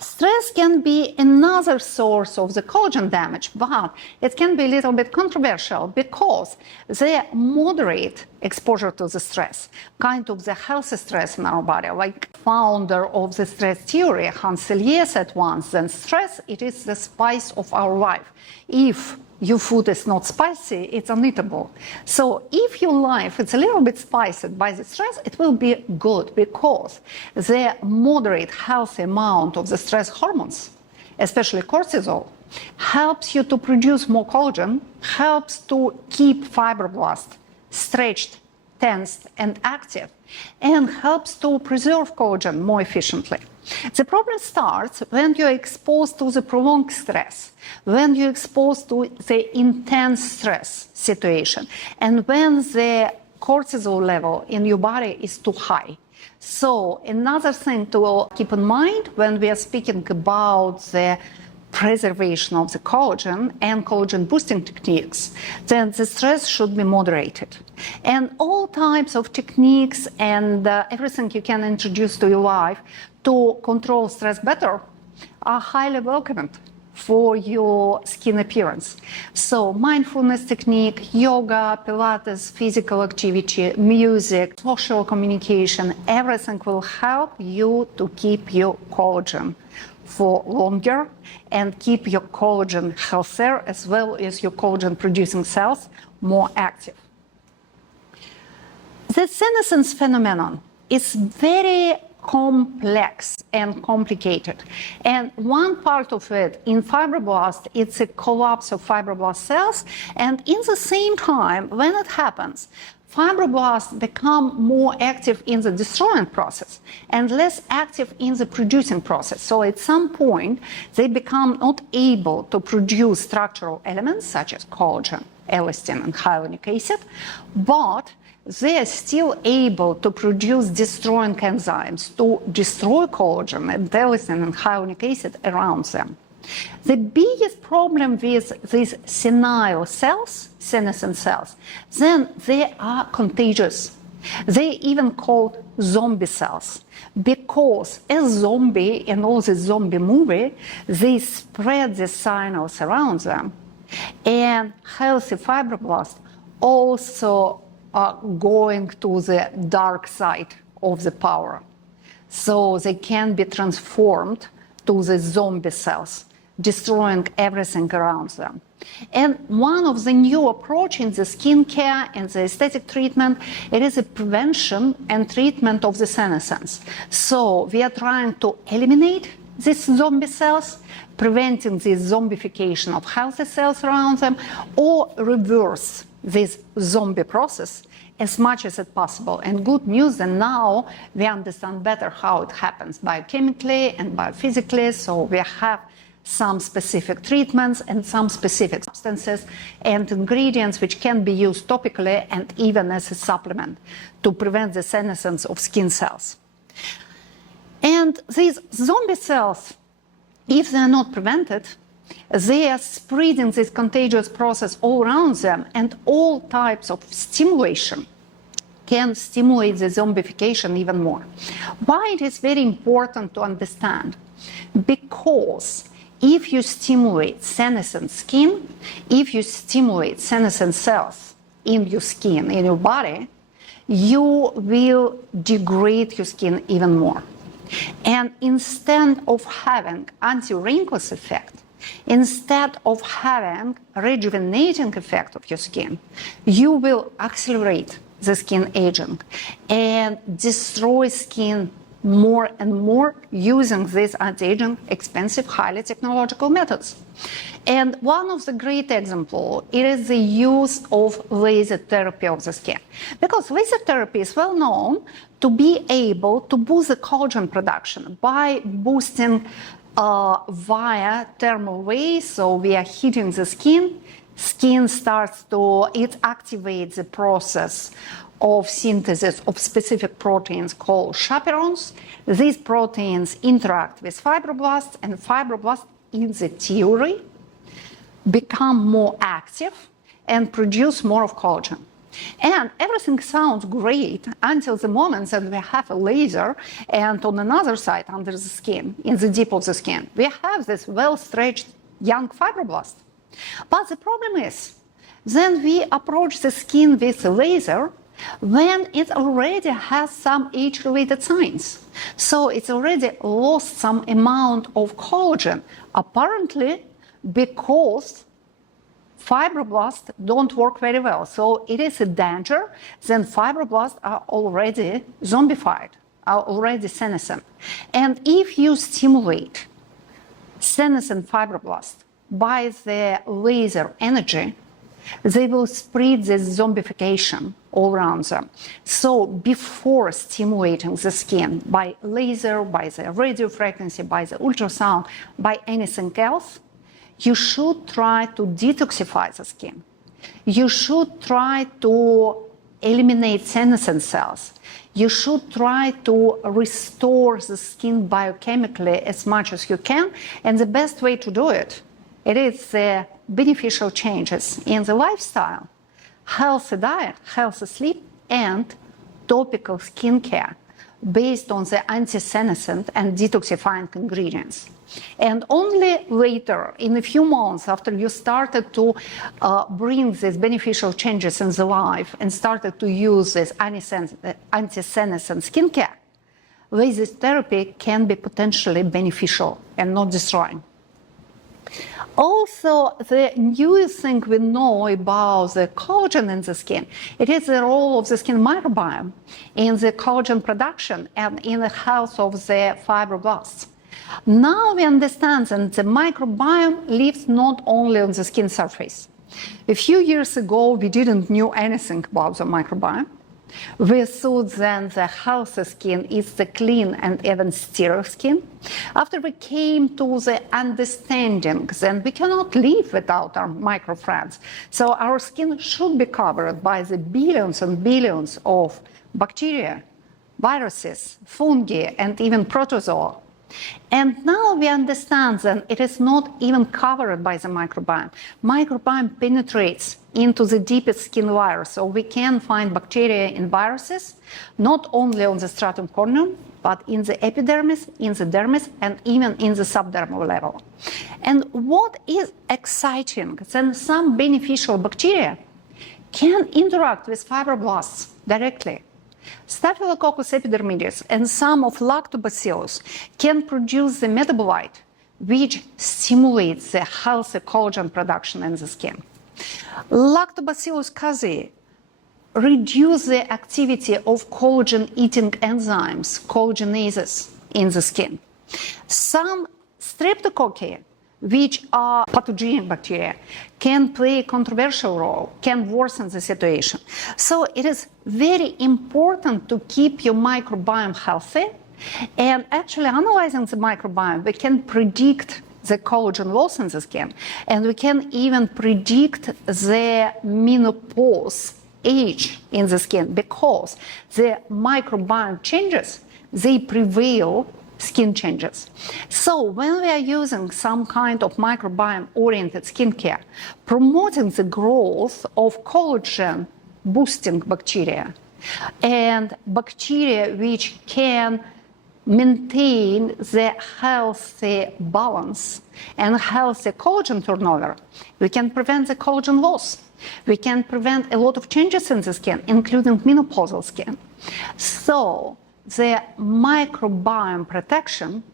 Stress can be another source of the collagen damage, but it can be a little bit controversial because the moderate exposure to the stress, kind of the healthy stress in our body, like founder of the stress theory, Hans Selye said once, then stress, it is the spice of our life. If your food is not spicy, it's uneatable. So if your life is a little bit spiced by the stress, it will be good, because the moderate healthy amount of the stress hormones, especially cortisol, helps you to produce more collagen, helps to keep fibroblasts stretched, tensed, and active, and helps to preserve collagen more efficiently. The problem starts when you're exposed to the prolonged stress, when you're exposed to the intense stress situation, and when the cortisol level in your body is too high. So another thing to keep in mind when we are speaking about the preservation of the collagen and collagen boosting techniques, then the stress should be moderated. And all types of techniques and everything you can introduce to your life to control stress better are highly welcomed for your skin appearance. So mindfulness technique, yoga, Pilates, physical activity, music, social communication, everything will help you to keep your collagen for longer and keep your collagen healthier, as well as your collagen producing cells more active. The senescence phenomenon is very complex and complicated. And one part of it, in fibroblast, it's a collapse of fibroblast cells. And in the same time, when it happens, fibroblasts become more active in the destroying process and less active in the producing process. So at some point, they become not able to produce structural elements such as collagen, elastin, and hyaluronic acid, but they are still able to produce destroying enzymes to destroy collagen and elastin and hyaluronic acid around them. The biggest problem with these senile cells, senescent cells, then they are contagious. They even called zombie cells because as zombie in all the zombie movie, they spread the signals around them. And healthy fibroblasts also are going to the dark side of the power. So they can be transformed to the zombie cells, destroying everything around them. And one of the new approaches in the skincare and the aesthetic treatment, it is a prevention and treatment of the senescence. So we are trying to eliminate these zombie cells, preventing the zombification of healthy cells around them, or reverse this zombie process as much as it's possible. And good news, and now we understand better how it happens biochemically and biophysically, so we have some specific treatments and some specific substances and ingredients which can be used topically and even as a supplement to prevent the senescence of skin cells. And these zombie cells, if they are not prevented, they are spreading this contagious process all around them, and all types of stimulation can stimulate the zombification even more. Why it is very important to understand? Because if you stimulate senescent skin, if you stimulate senescent cells in your skin, in your body, you will degrade your skin even more. And instead of having anti-wrinkles effect, instead of having rejuvenating effect of your skin, you will accelerate the skin aging and destroy skin more and more using these anti-aging, expensive, highly technological methods. And one of the great examples is the use of laser therapy of the skin. Because laser therapy is well known to be able to boost the collagen production by boosting via thermal waves. So we are heating the skin. Skin starts to, it activates the process of synthesis of specific proteins called chaperones. These proteins interact with fibroblasts, and fibroblasts, in the theory, become more active and produce more of collagen. And everything sounds great until the moment that we have a laser, and on another side, under the skin, in the deep of the skin, we have this well-stretched young fibroblast. But the problem is, then we approach the skin with a laser when it already has some age-related signs. So it's already lost some amount of collagen, apparently because fibroblasts don't work very well. So it is a danger, then fibroblasts are already zombified, are already senescent. And if you stimulate senescent fibroblasts by the laser energy, they will spread this zombification all around them. So before stimulating the skin by laser, by the radio frequency, by the ultrasound, by anything else, you should try to detoxify the skin. You should try to eliminate senescent cells. You should try to restore the skin biochemically as much as you can. And the best way to do it, it is beneficial changes in the lifestyle, healthy diet, healthy sleep, and topical skincare based on the anti-senescent and detoxifying ingredients. And only later, in a few months after you started to bring these beneficial changes in the life and started to use this anti-senescent skincare, laser therapy can be potentially beneficial and not destroying. Also, the newest thing we know about the collagen in the skin, it is the role of the skin microbiome in the collagen production and in the health of the fibroblasts. Now we understand that the microbiome lives not only on the skin surface. A few years ago, we didn't know anything about the microbiome. We thought then the healthy skin is the clean and even sterile skin. After we came to the understanding, then we cannot live without our microfriends. So our skin should be covered by the billions and billions of bacteria, viruses, fungi, and even protozoa. And now we understand that it is not even covered by the microbiome. Microbiome penetrates into the deepest skin layer, so we can find bacteria and viruses not only on the stratum corneum, but in the epidermis, in the dermis, and even in the subdermal level. And what is exciting, then some beneficial bacteria can interact with fibroblasts directly. Staphylococcus epidermidis and some of lactobacillus can produce the metabolite which stimulates the healthy collagen production in the skin. Lactobacillus casei reduce the activity of collagen-eating enzymes, collagenases, in the skin. Some streptococci, which are pathogenic bacteria, can play a controversial role, can worsen the situation. So it is very important to keep your microbiome healthy. And actually analyzing the microbiome, we can predict the collagen loss in the skin, and we can even predict the menopause age in the skin, because the microbiome changes, they prevail skin changes. So when we are using some kind of microbiome-oriented skincare, promoting the growth of collagen-boosting bacteria and bacteria which can maintain the healthy balance and healthy collagen turnover, we can prevent the collagen loss. We can prevent a lot of changes in the skin, including menopausal skin. So the microbiome protection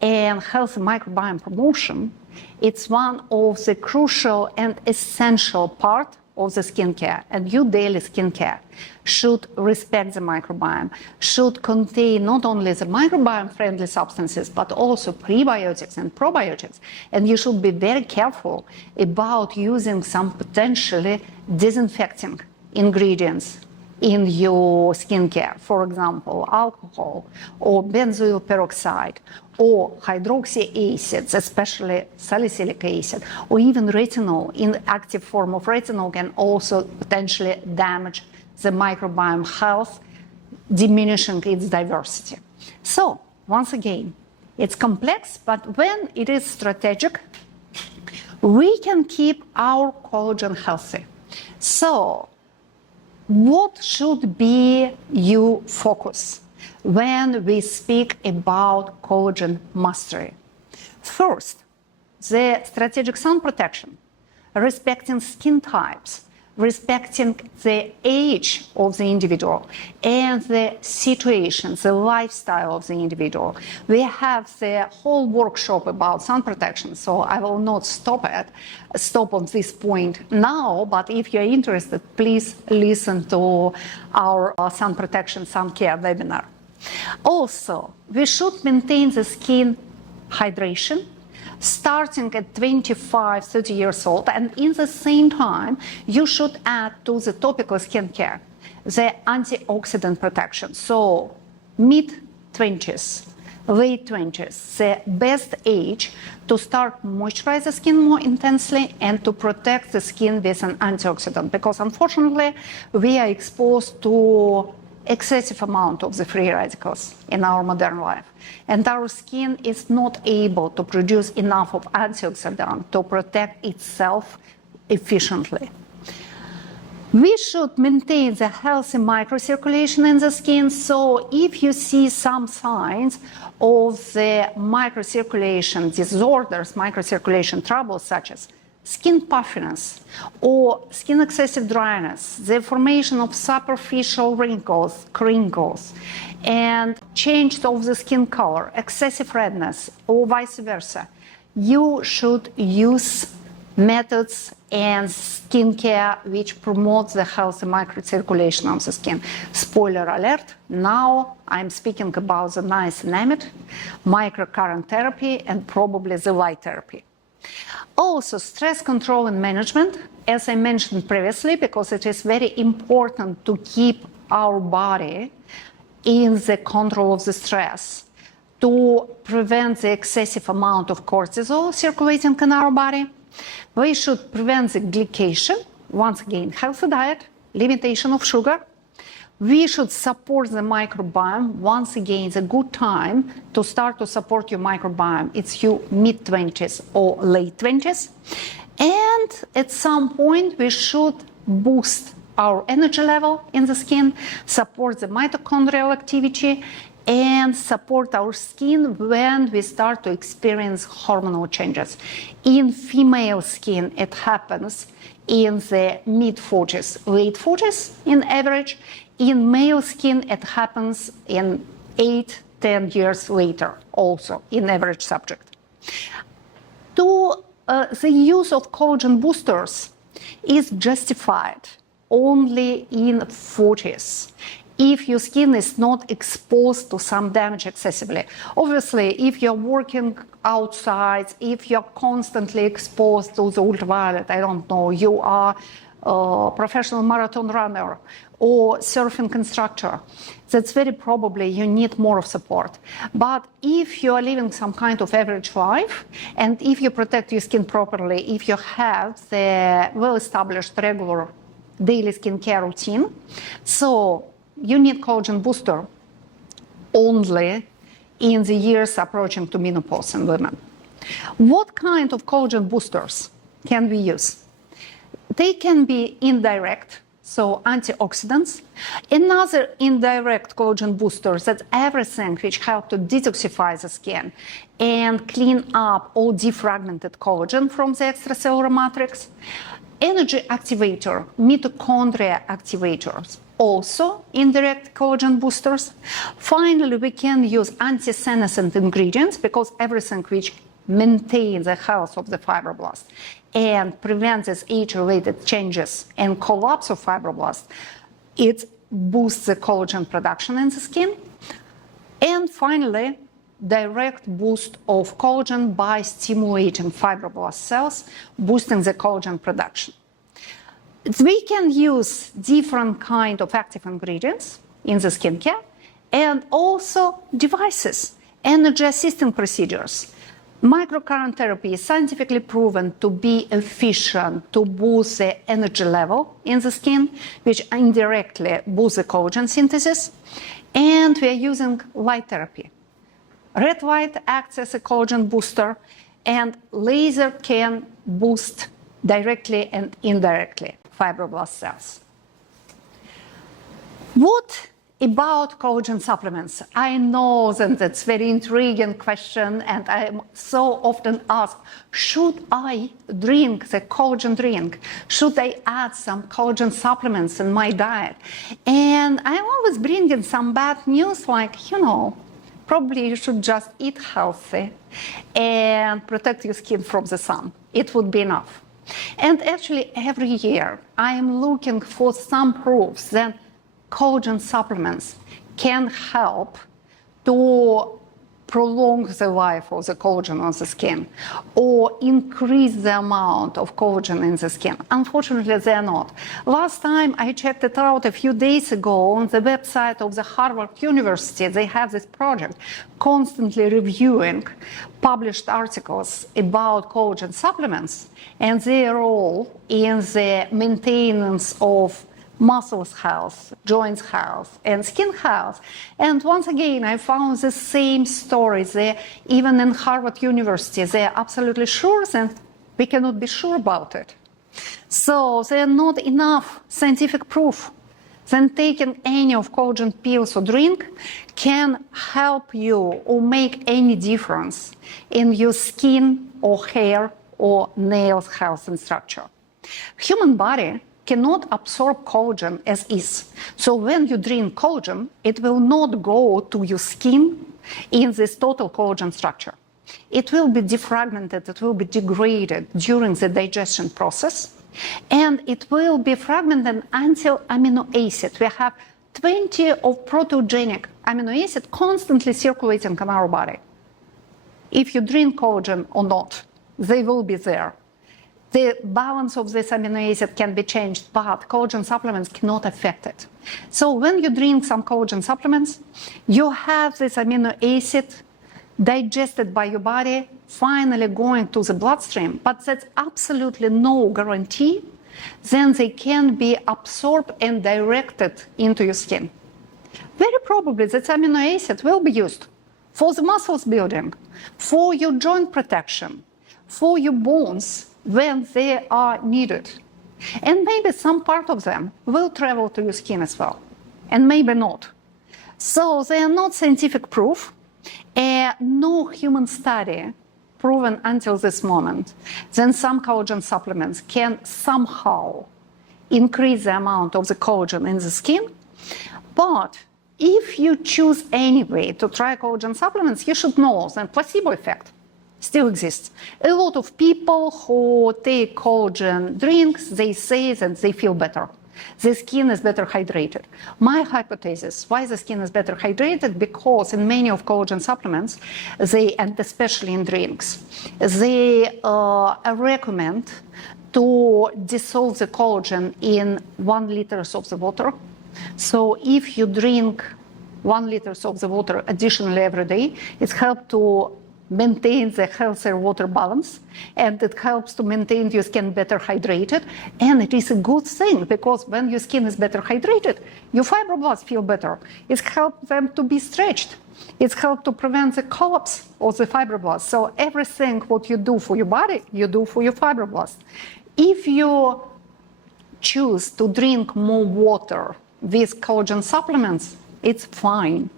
and healthy microbiome promotion, it's one of the crucial and essential part of the skincare. And your daily skincare should respect the microbiome, should contain not only the microbiome-friendly substances, but also prebiotics and probiotics. And you should be very careful about using some potentially disinfecting ingredients in your skincare. For example, alcohol or benzoyl peroxide or hydroxy acids, especially salicylic acid, or even retinol. In active form of retinol can also potentially damage the microbiome health, diminishing its diversity. So, once again, it's complex, but when it is strategic, we can keep our collagen healthy. So, what should be your focus when we speak about collagen mastery? First, the strategic sun protection, respecting skin types, respecting the age of the individual and the situation, the lifestyle of the individual. We have the whole workshop about sun protection, so I will not stop on this point now, but if you're interested, please listen to our sun protection, sun care webinar. Also, we should maintain the skin hydration, starting at 25, 30 years old, and in the same time, you should add to the topical skincare the antioxidant protection. So, mid-20s, late 20s, the best age to start moisturize the skin more intensely and to protect the skin with an antioxidant, because unfortunately, we are exposed to excessive amount of the free radicals in our modern life. And our skin is not able to produce enough of antioxidant to protect itself efficiently. We should maintain the healthy microcirculation in the skin. So if you see some signs of the microcirculation disorders, microcirculation troubles, such as skin puffiness or skin excessive dryness, the formation of superficial wrinkles, crinkles, and change of the skin color, excessive redness, or vice versa, you should use methods and skincare which promotes the healthy microcirculation of the skin. Spoiler alert, now I'm speaking about the niacinamide, microcurrent therapy, and probably the light therapy. Also, stress control and management, as I mentioned previously, because it is very important to keep our body in the control of the stress, to prevent the excessive amount of cortisol circulating in our body. We should prevent the glycation, once again, healthy diet, limitation of sugar. we should support the microbiome. Once again, it's a good time to start to support your microbiome. It's your mid-20s or late 20s. And at some point, we should boost our energy level in the skin, support the mitochondrial activity, and support our skin when we start to experience hormonal changes. In female skin, it happens in the mid-40s, late 40s in average. In male skin, it happens in 8-10 years later, also in average subject. The use of collagen boosters is justified only in 40s if your skin is not exposed to some damage excessively. Obviously, if you're working outside, if you're constantly exposed to the ultraviolet, I don't know, you are a professional marathon runner or surfing instructor, that's very probably you need more of support. But if you are living some kind of average life, and if you protect your skin properly, if you have the well-established regular daily skincare routine, so you need collagen booster only in the years approaching to menopause in women. What kind of collagen boosters can we use? They can be indirect, so antioxidants. Another indirect collagen booster, that's everything which helps to detoxify the skin and clean up all defragmented collagen from the extracellular matrix. Energy activator, mitochondria activators, also indirect collagen boosters. Finally, we can use anti-senescent ingredients because everything which maintains the health of the fibroblast and prevents its age-related changes and collapse of fibroblast, it boosts the collagen production in the skin. And finally, direct boost of collagen by stimulating fibroblast cells, boosting the collagen production. We can use different kind of active ingredients in the skincare and also devices, energy assisting procedures. Microcurrent therapy is scientifically proven to be efficient to boost the energy level in the skin, which indirectly boosts the collagen synthesis. And we are using light therapy. Red light acts as a collagen booster, and laser can boost directly and indirectly fibroblast cells. What about collagen supplements? I know that that's a very intriguing question, and I'm so often asked, should I drink the collagen drink? Should I add some collagen supplements in my diet? And I'm always bringing some bad news like, probably you should just eat healthy and protect your skin from the sun. It would be enough. And actually, every year, I am looking for some proofs that collagen supplements can help to prolong the life of the collagen on the skin or increase the amount of collagen in the skin. Unfortunately, they're not. Last time I checked it out a few days ago on the website of the Harvard University. They have this project constantly reviewing published articles about collagen supplements and their role in the maintenance of muscles health, joints health, and skin health. And once again, I found the same stories there, even in Harvard University. They're absolutely sure that we cannot be sure about it. So there's not enough scientific proof that taking any of collagen pills or drink can help you or make any difference in your skin or hair or nails health and structure. Human body cannot absorb collagen as is. So when you drink collagen, it will not go to your skin in this total collagen structure. It will be defragmented, it will be degraded during the digestion process, and it will be fragmented until amino acid. We have 20 of proteogenic amino acid constantly circulating in our body. If you drink collagen or not, they will be there. The balance of this amino acid can be changed, but collagen supplements cannot affect it. So when you drink some collagen supplements, you have this amino acid digested by your body, finally going to the bloodstream, but that's absolutely no guarantee then they can be absorbed and directed into your skin. Very probably this amino acid will be used for the muscles building, for your joint protection, for your bones when they are needed. And maybe some part of them will travel to your skin as well, and maybe not. So they are not scientific proof, no human study proven until this moment. Then some collagen supplements can somehow increase the amount of the collagen in the skin. But if you choose anyway to try collagen supplements, you should know that placebo effect still exists. A lot of people who take collagen drinks, they say that they feel better. The skin is better hydrated. My hypothesis, why the skin is better hydrated, because in many of collagen supplements, and especially in drinks, they recommend to dissolve the collagen in 1 liter of the water. So if you drink 1 liter of the water additionally every day, it helps to maintain the healthier water balance, and it helps to maintain your skin better hydrated. And it is a good thing, because when your skin is better hydrated, your fibroblasts feel better. It helps them to be stretched. It helps to prevent the collapse of the fibroblasts. So everything what you do for your body, you do for your fibroblasts. If you choose to drink more water with collagen supplements, it's fine.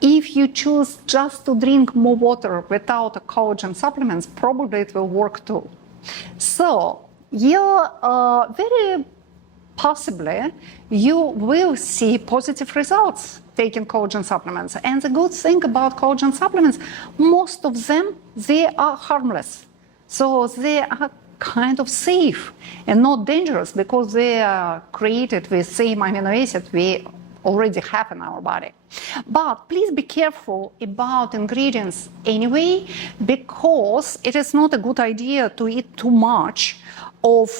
If you choose just to drink more water without a collagen supplements, probably it will work too. So very possibly you will see positive results taking collagen supplements. And the good thing about collagen supplements, most of them, they are harmless. So they are kind of safe and not dangerous, because they are created with same amino acid we already have in our body. But please be careful about ingredients anyway, because it is not a good idea to eat too much of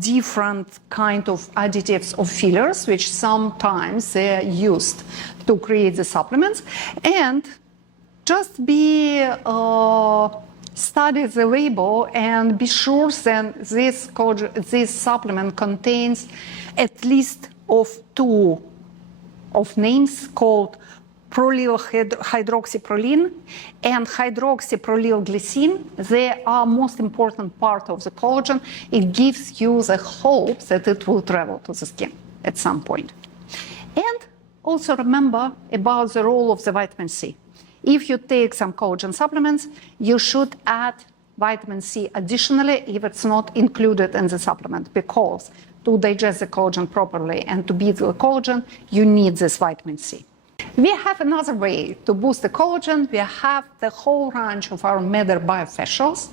different kind of additives or fillers, which sometimes they are used to create the supplements. And just be study the label and be sure that this supplement contains at least of 2 of names called prolyl hydroxyproline and hydroxyprolyl glycine. They are most important part of the collagen. It gives you the hope that it will travel to the skin at some point. And also remember about the role of the vitamin C. If you take some collagen supplements, you should add vitamin C additionally if it's not included in the supplement, because to digest the collagen properly and to build the collagen, you need this vitamin C. We have another way to boost the collagen. We have the whole range of our Meder biofacials.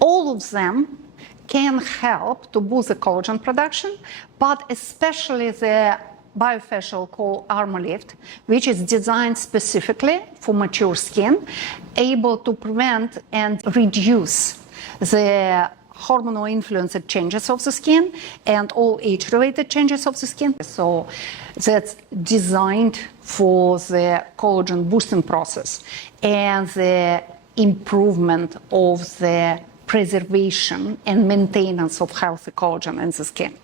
All of them can help to boost the collagen production, but especially the biofacial called Armolift, which is designed specifically for mature skin, able to prevent and reduce the hormonal influenced changes of the skin and all age-related changes of the skin. So that's designed for the collagen boosting process and the improvement of the preservation and maintenance of healthy collagen in the skin.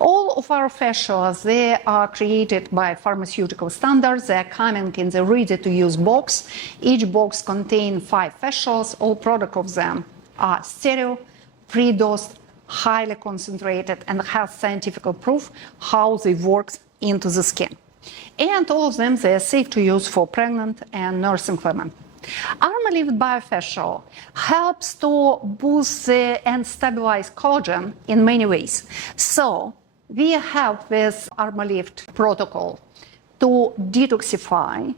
All of our facials, they are created by pharmaceutical standards. They are coming in the ready-to-use box. Each box contains 5 facials. All products of them are sterile, pre-dosed, highly concentrated, and have scientific proof how they work into the skin. And all of them, they are safe to use for pregnant and nursing women. Armolift Biofacial helps to boost and stabilize collagen in many ways. So we have this Armolift protocol to detoxify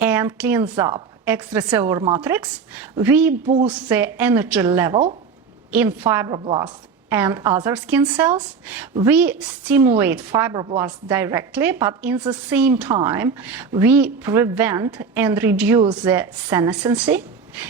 and cleanse up extracellular matrix. We boost the energy level in fibroblasts and other skin cells. We stimulate fibroblasts directly, but in the same time, we prevent and reduce the senescency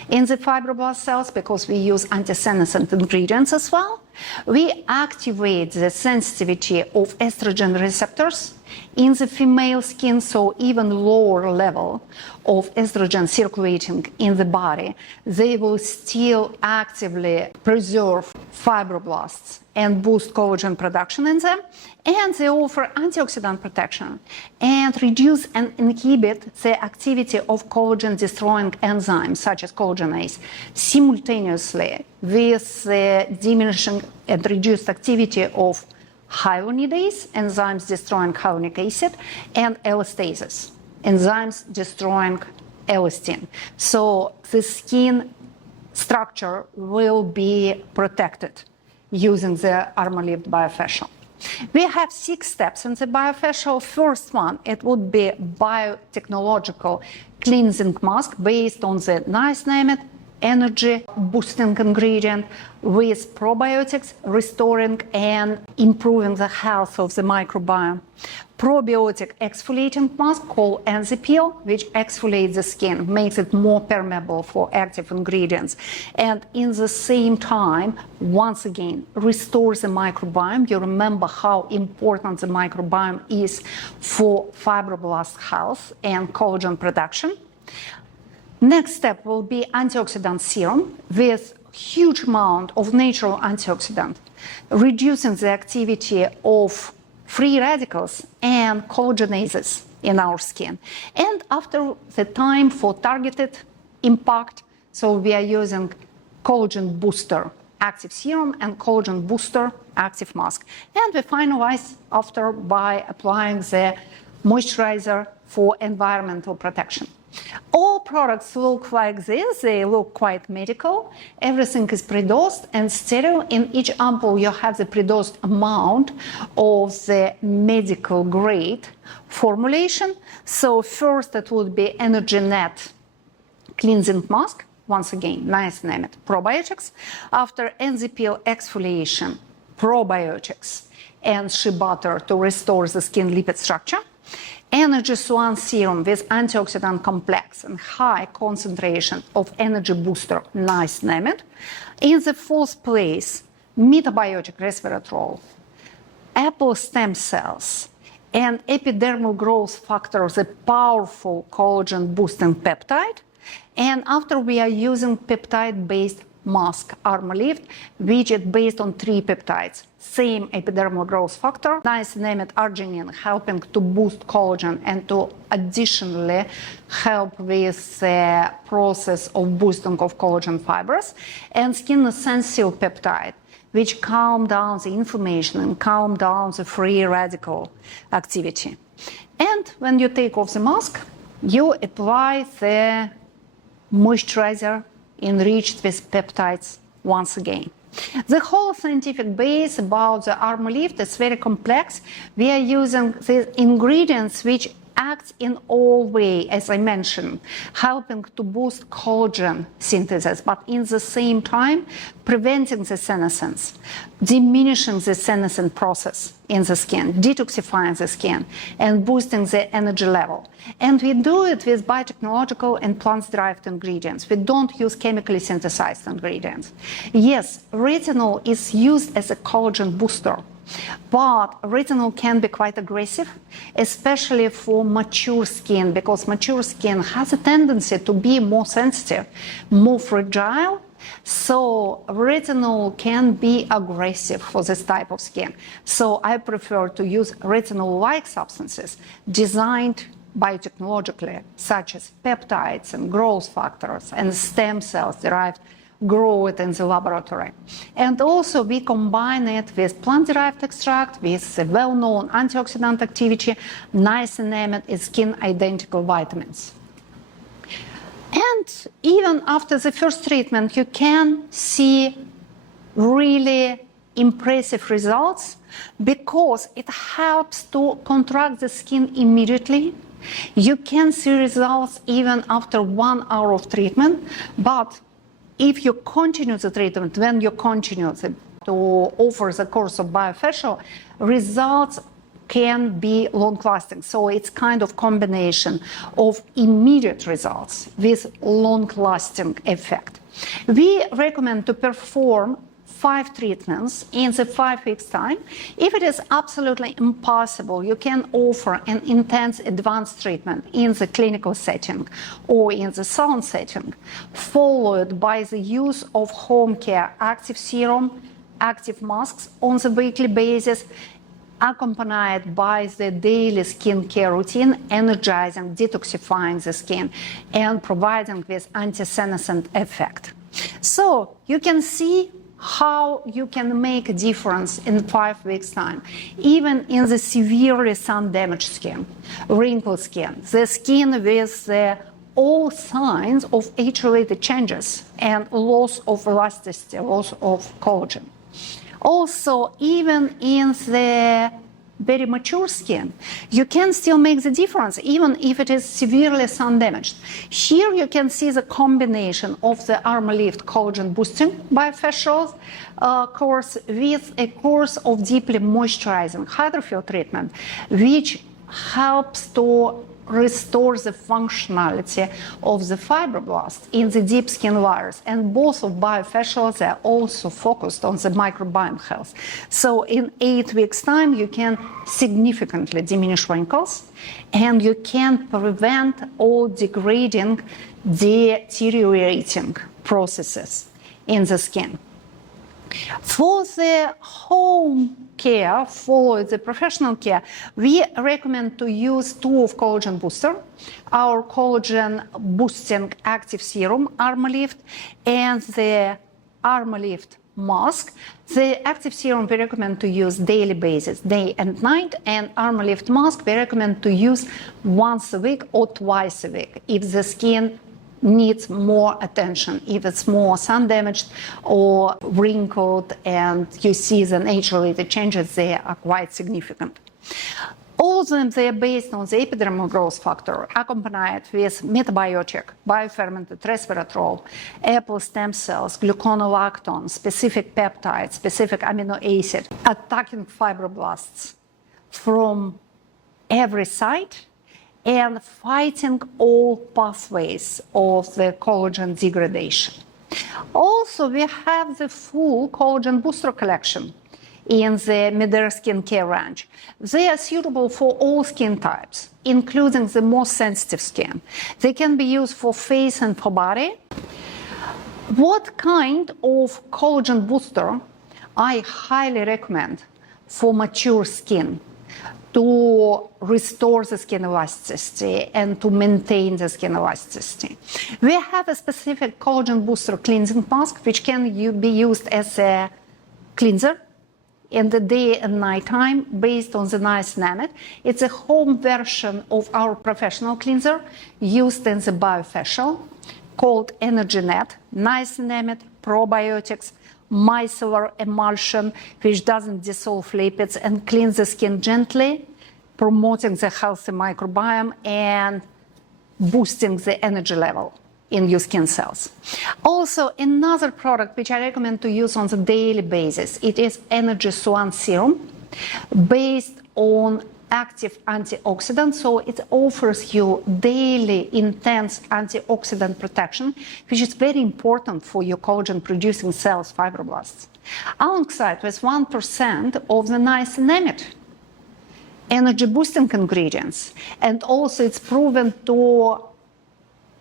in the fibroblast cells, because we use anti-senescent ingredients as well. We activate the sensitivity of estrogen receptors in the female skin, so even lower level of estrogen circulating in the body, they will still actively preserve fibroblasts and boost collagen production in them, and they offer antioxidant protection and reduce and inhibit the activity of collagen-destroying enzymes such as collagenase simultaneously with the diminishing and reduced activity of hyaluronidase, enzymes destroying hyaluronic acid, and elastases, enzymes destroying elastin. So the skin structure will be protected using the Armor-Lift Biofacial. We have 6 steps in the Biofacial. First one, it would be biotechnological cleansing mask based on the niacinamide energy boosting ingredient with probiotics, restoring and improving the health of the microbiome. Probiotic exfoliating mask called Enzipeel, which exfoliates the skin, makes it more permeable for active ingredients, and in the same time, once again, restores the microbiome. You remember how important the microbiome is for fibroblast health and collagen production. Next step will be antioxidant serum with huge amount of natural antioxidant, reducing the activity of free radicals and collagenases in our skin. And after the time for targeted impact, so we are using collagen booster active serum and collagen booster active mask. And we finalize after by applying the moisturizer for environmental protection. All products look like this. They look quite medical. Everything is pre-dosed and sterile. In each ampoule, you have the pre-dosed amount of the medical grade formulation. So first, it would be EnergyNet cleansing mask. Once again, niacinamide probiotics. After Enzipeel exfoliation, probiotics and shea butter to restore the skin lipid structure. Energy Swan serum with antioxidant complex and high concentration of energy booster niacinamide. In the fourth place, metabiotic resveratrol, apple stem cells, and epidermal growth factor, the powerful collagen boosting peptide. And after we are using peptide-based mask Armor-Lift, which is based on 3 peptides. Same epidermal growth factor, niacinamide arginine helping to boost collagen and to additionally help with the process of boosting of collagen fibers, and skin essential peptide, which calm down the inflammation and calm down the free radical activity. And when you take off the mask, you apply the moisturizer enriched with peptides once again. The whole scientific base about the Armor-Lift is very complex. We are using the ingredients which act in all ways, as I mentioned, helping to boost collagen synthesis, but in the same time preventing the senescence, diminishing the senescent process in the skin, detoxifying the skin, and boosting the energy level. And we do it with biotechnological and plant-derived ingredients. We don't use chemically synthesized ingredients. Yes, retinol is used as a collagen booster, but retinol can be quite aggressive, especially for mature skin, because mature skin has a tendency to be more sensitive, more fragile. So retinol can be aggressive for this type of skin. So I prefer to use retinol-like substances designed biotechnologically, such as peptides and growth factors and stem cells derived grow it in the laboratory. And also we combine it with plant-derived extract, with the well-known antioxidant activity, niacinamide and skin-identical vitamins. And even after the first treatment, you can see really impressive results because it helps to contract the skin immediately. You can see results even after 1 hour of treatment, but if you continue the treatment, when you continue to offer the course of Biofacial, results can be long-lasting. So it's kind of combination of immediate results with long-lasting effect. We recommend to perform 5 treatments in the 5 weeks time. If it is absolutely impossible, you can offer an intense advanced treatment in the clinical setting or in the salon setting, followed by the use of home care active serum, active masks on the weekly basis, accompanied by the daily skincare routine, energizing, detoxifying the skin, and providing this anti-senescent effect. So you can see how you can make a difference in 5 weeks' time, even in the severely sun-damaged skin, wrinkled skin, the skin with all signs of age-related changes and loss of elasticity, loss of collagen. Also, even in the very mature skin, you can still make the difference, even if it is severely sun-damaged. Here you can see the combination of the Armor Lift collagen boosting biofactuals course with a course of deeply moisturizing hydrofill treatment, which helps to restore the functionality of the fibroblasts in the deep skin layers. And both of biofactuals are also focused on the microbiome health. So in 8 weeks' time, you can significantly diminish wrinkles, and you can prevent all degrading, deteriorating processes in the skin. For the home care, for the professional care, we recommend to use 2 of collagen booster, our collagen boosting active serum Armor Lift and the Armor Lift mask. The active serum we recommend to use daily basis, day and night, and Armor Lift mask we recommend to use once a week or twice a week if the skin needs more attention, if it's more sun damaged or wrinkled and you see the age-related changes, they are quite significant. All of them, they are based on the epidermal growth factor, accompanied with metabiotic, biofermented resveratrol, apple stem cells, gluconolactone, specific peptides, specific amino acid, attacking fibroblasts from every side and fighting all pathways of the collagen degradation. Also, we have the full collagen booster collection in the Meder skincare range. They are suitable for all skin types, including the most sensitive skin. They can be used for face and for body. What kind of collagen booster I highly recommend for mature skin to restore the skin elasticity and to maintain the skin elasticity? We have a specific collagen booster cleansing mask, which can be used as a cleanser in the day and night time based on the niacinamide. It's a home version of our professional cleanser used in the biofacial called Energy Net, niacinamide, probiotics, micellar emulsion, which doesn't dissolve lipids and cleans the skin gently, promoting the healthy microbiome and boosting the energy level in your skin cells. Also, another product which I recommend to use on a daily basis, it is Energy Swan Serum, based on active antioxidant, so it offers you daily intense antioxidant protection, which is very important for your collagen producing cells, fibroblasts, alongside with 1% of the niacinamide energy boosting ingredients. And also it's proven to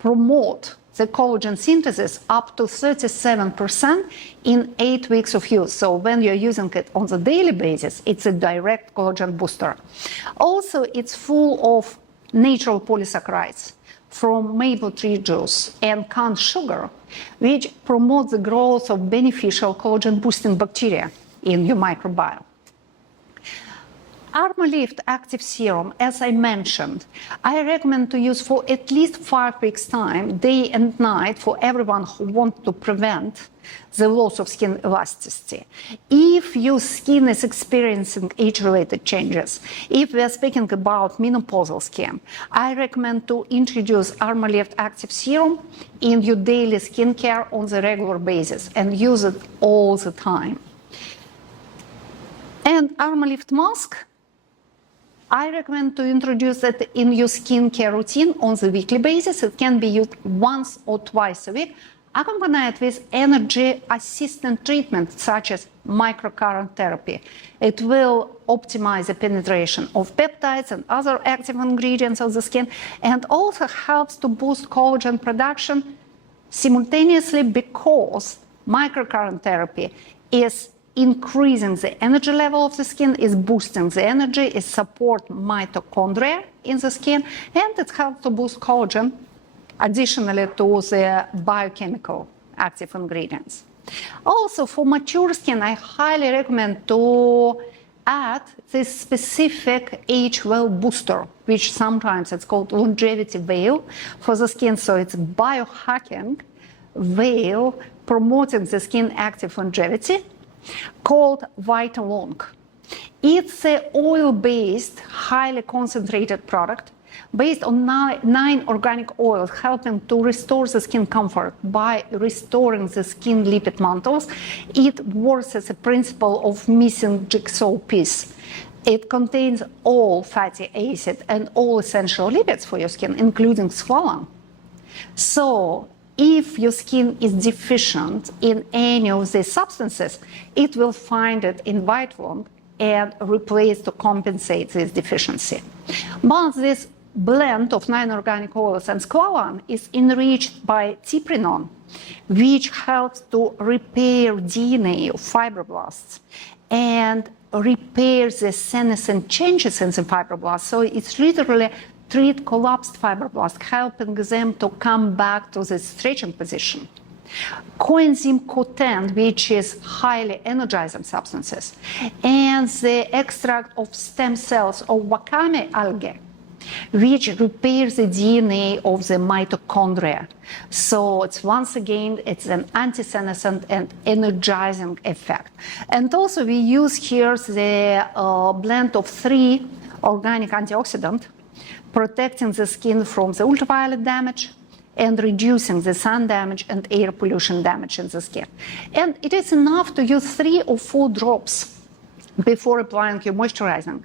promote the collagen synthesis up to 37% in 8 weeks of use. So when you're using it on the daily basis, it's a direct collagen booster. Also, it's full of natural polysaccharides from maple tree juice and cane sugar, which promote the growth of beneficial collagen boosting bacteria in your microbiome. Armor Lift Active Serum, as I mentioned, I recommend to use for at least 5 weeks' time, day and night, for everyone who wants to prevent the loss of skin elasticity. If your skin is experiencing age-related changes, if we are speaking about menopausal skin, I recommend to introduce Armor Lift Active Serum in your daily skincare on the regular basis and use it all the time. And Armor Lift Mask, I recommend to introduce it in your skincare routine on the weekly basis. It can be used once or twice a week, accompanied with energy assistant treatment such as microcurrent therapy. It will optimize the penetration of peptides and other active ingredients of the skin, and also helps to boost collagen production simultaneously, because microcurrent therapy is increasing the energy level of the skin, is boosting the energy, is support mitochondria in the skin, and it helps to boost collagen additionally to the biochemical active ingredients. Also, for mature skin, I highly recommend to add this specific age well booster, which sometimes it's called longevity veil for the skin. So it's biohacking veil promoting the skin active longevity, called Vitalong. It's an oil-based, highly concentrated product based on 9 organic oils, helping to restore the skin comfort by restoring the skin lipid mantles. It works as a principle of missing jigsaw piece. It contains all fatty acid and all essential lipids for your skin, including squalane. So if your skin is deficient in any of these substances, it will find it in Vitalong and replace to compensate this deficiency. But this blend of 9 organic oils and squalane is enriched by cyprinone, which helps to repair DNA of fibroblasts and repair the senescent changes in the fibroblasts. So it's literally treat collapsed fibroblasts, helping them to come back to the stretching position. Coenzyme Q10, which is highly energizing substances, and the extract of stem cells of wakame algae, which repairs the DNA of the mitochondria. So it's once again, it's an anti-senescent and energizing effect. And also we use here the blend of 3 organic antioxidants, protecting the skin from the ultraviolet damage and reducing the sun damage and air pollution damage in the skin. And it is enough to use 3 or 4 drops before applying your moisturizing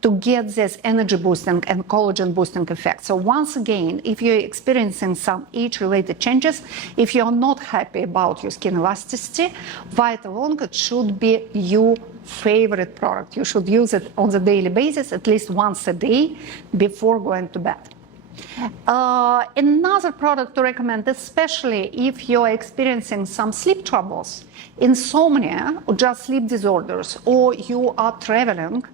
to get this energy boosting and collagen boosting effect. So once again, if you're experiencing some age-related changes, if you're not happy about your skin elasticity, Vitalong should be your favorite product. You should use it on a daily basis, at least once a day before going to bed. Another product to recommend, especially if you're experiencing some sleep troubles, insomnia, or just sleep disorders, or you are traveling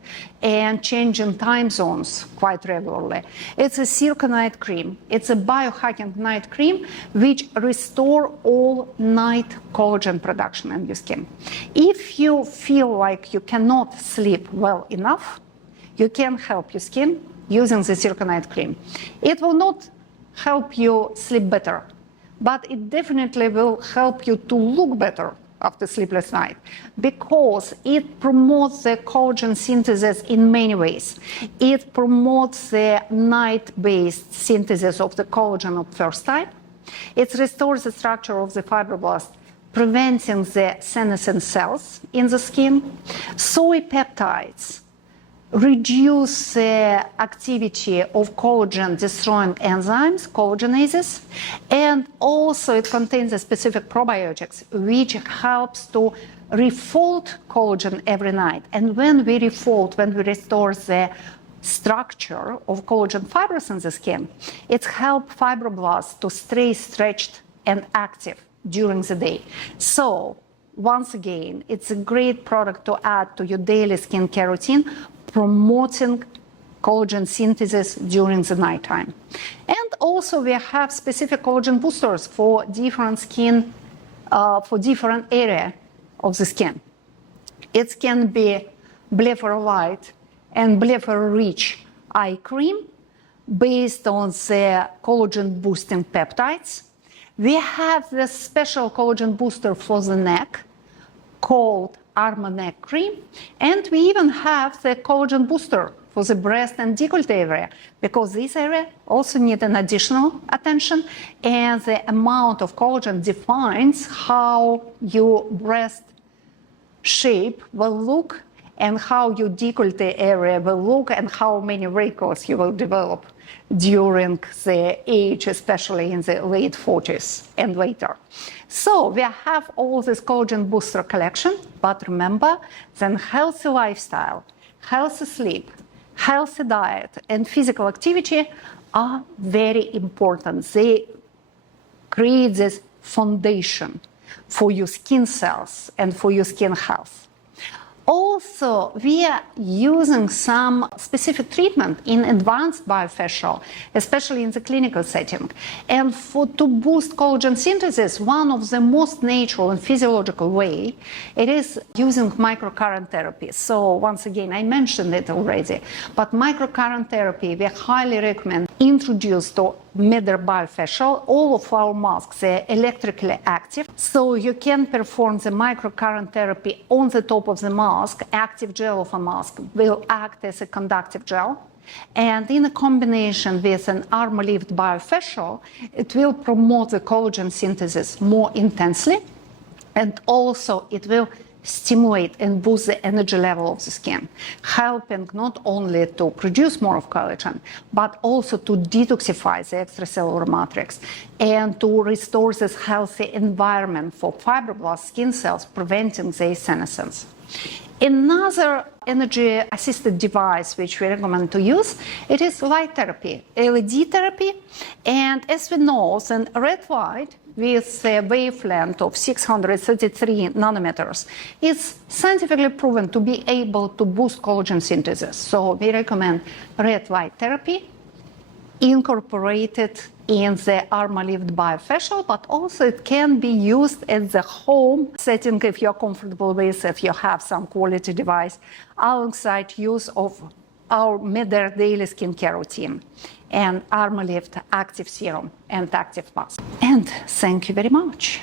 and changing time zones quite regularly. It's a circa cream. It's a biohacking night cream which restores all night collagen production in your skin. If you feel like you cannot sleep well enough, you can help your skin using the circa cream. It will not help you sleep better, but it definitely will help you to look better after sleepless night, because it promotes the collagen synthesis in many ways. It promotes the night-based synthesis of the collagen of first type. It restores the structure of the fibroblast, preventing the senescent cells in the skin. Soy peptides reduce the activity of collagen-destroying enzymes, collagenases, and also it contains a specific probiotics which helps to refold collagen every night. And when we refold, when we restore the structure of collagen fibers in the skin, it helps fibroblasts to stay stretched and active during the day. So once again, it's a great product to add to your daily skincare routine, promoting collagen synthesis during the nighttime. And also we have specific collagen boosters for different skin, for different area of the skin. It can be blepharolyte and blepharoRich eye cream based on the collagen boosting peptides. We have the special collagen booster for the neck called Arma Neck Cream, and we even have the collagen booster for the breast and décolleté area, because this area also needs an additional attention, and the amount of collagen defines how your breast shape will look and how your décolleté area will look and how many wrinkles you will develop. during the age, especially in the late 40s and later. So we have all this collagen booster collection, but remember, then healthy lifestyle, healthy sleep, healthy diet, and physical activity are very important. They create this foundation for your skin cells and for your skin health. Also, we are using some specific treatment in advanced biofacial, especially in the clinical setting. And to boost collagen synthesis, one of the most natural and physiological way, it is using microcurrent therapy. So once again, I mentioned it already, but microcurrent therapy, we highly recommend introduce to Meder biofacial. All of our masks are electrically active, so you can perform the microcurrent therapy on the top of the mask. Active gel of a mask will act as a conductive gel, and in a combination with an armor-lift biofacial, it will promote the collagen synthesis more intensely, and also it will stimulate and boost the energy level of the skin, helping not only to produce more of collagen, but also to detoxify the extracellular matrix and to restore this healthy environment for fibroblast skin cells, preventing their senescence. Another energy-assisted device which we recommend to use, it is light therapy, LED therapy, and as we know, then red light with a wavelength of 633 nanometers is scientifically proven to be able to boost collagen synthesis. So we recommend red light therapy incorporated in the armor-lift biofacial, but also it can be used at the home setting if you're comfortable with, if you have some quality device, alongside use of our Meder daily skincare routine and armor-lift active serum and active mask. And thank you very much.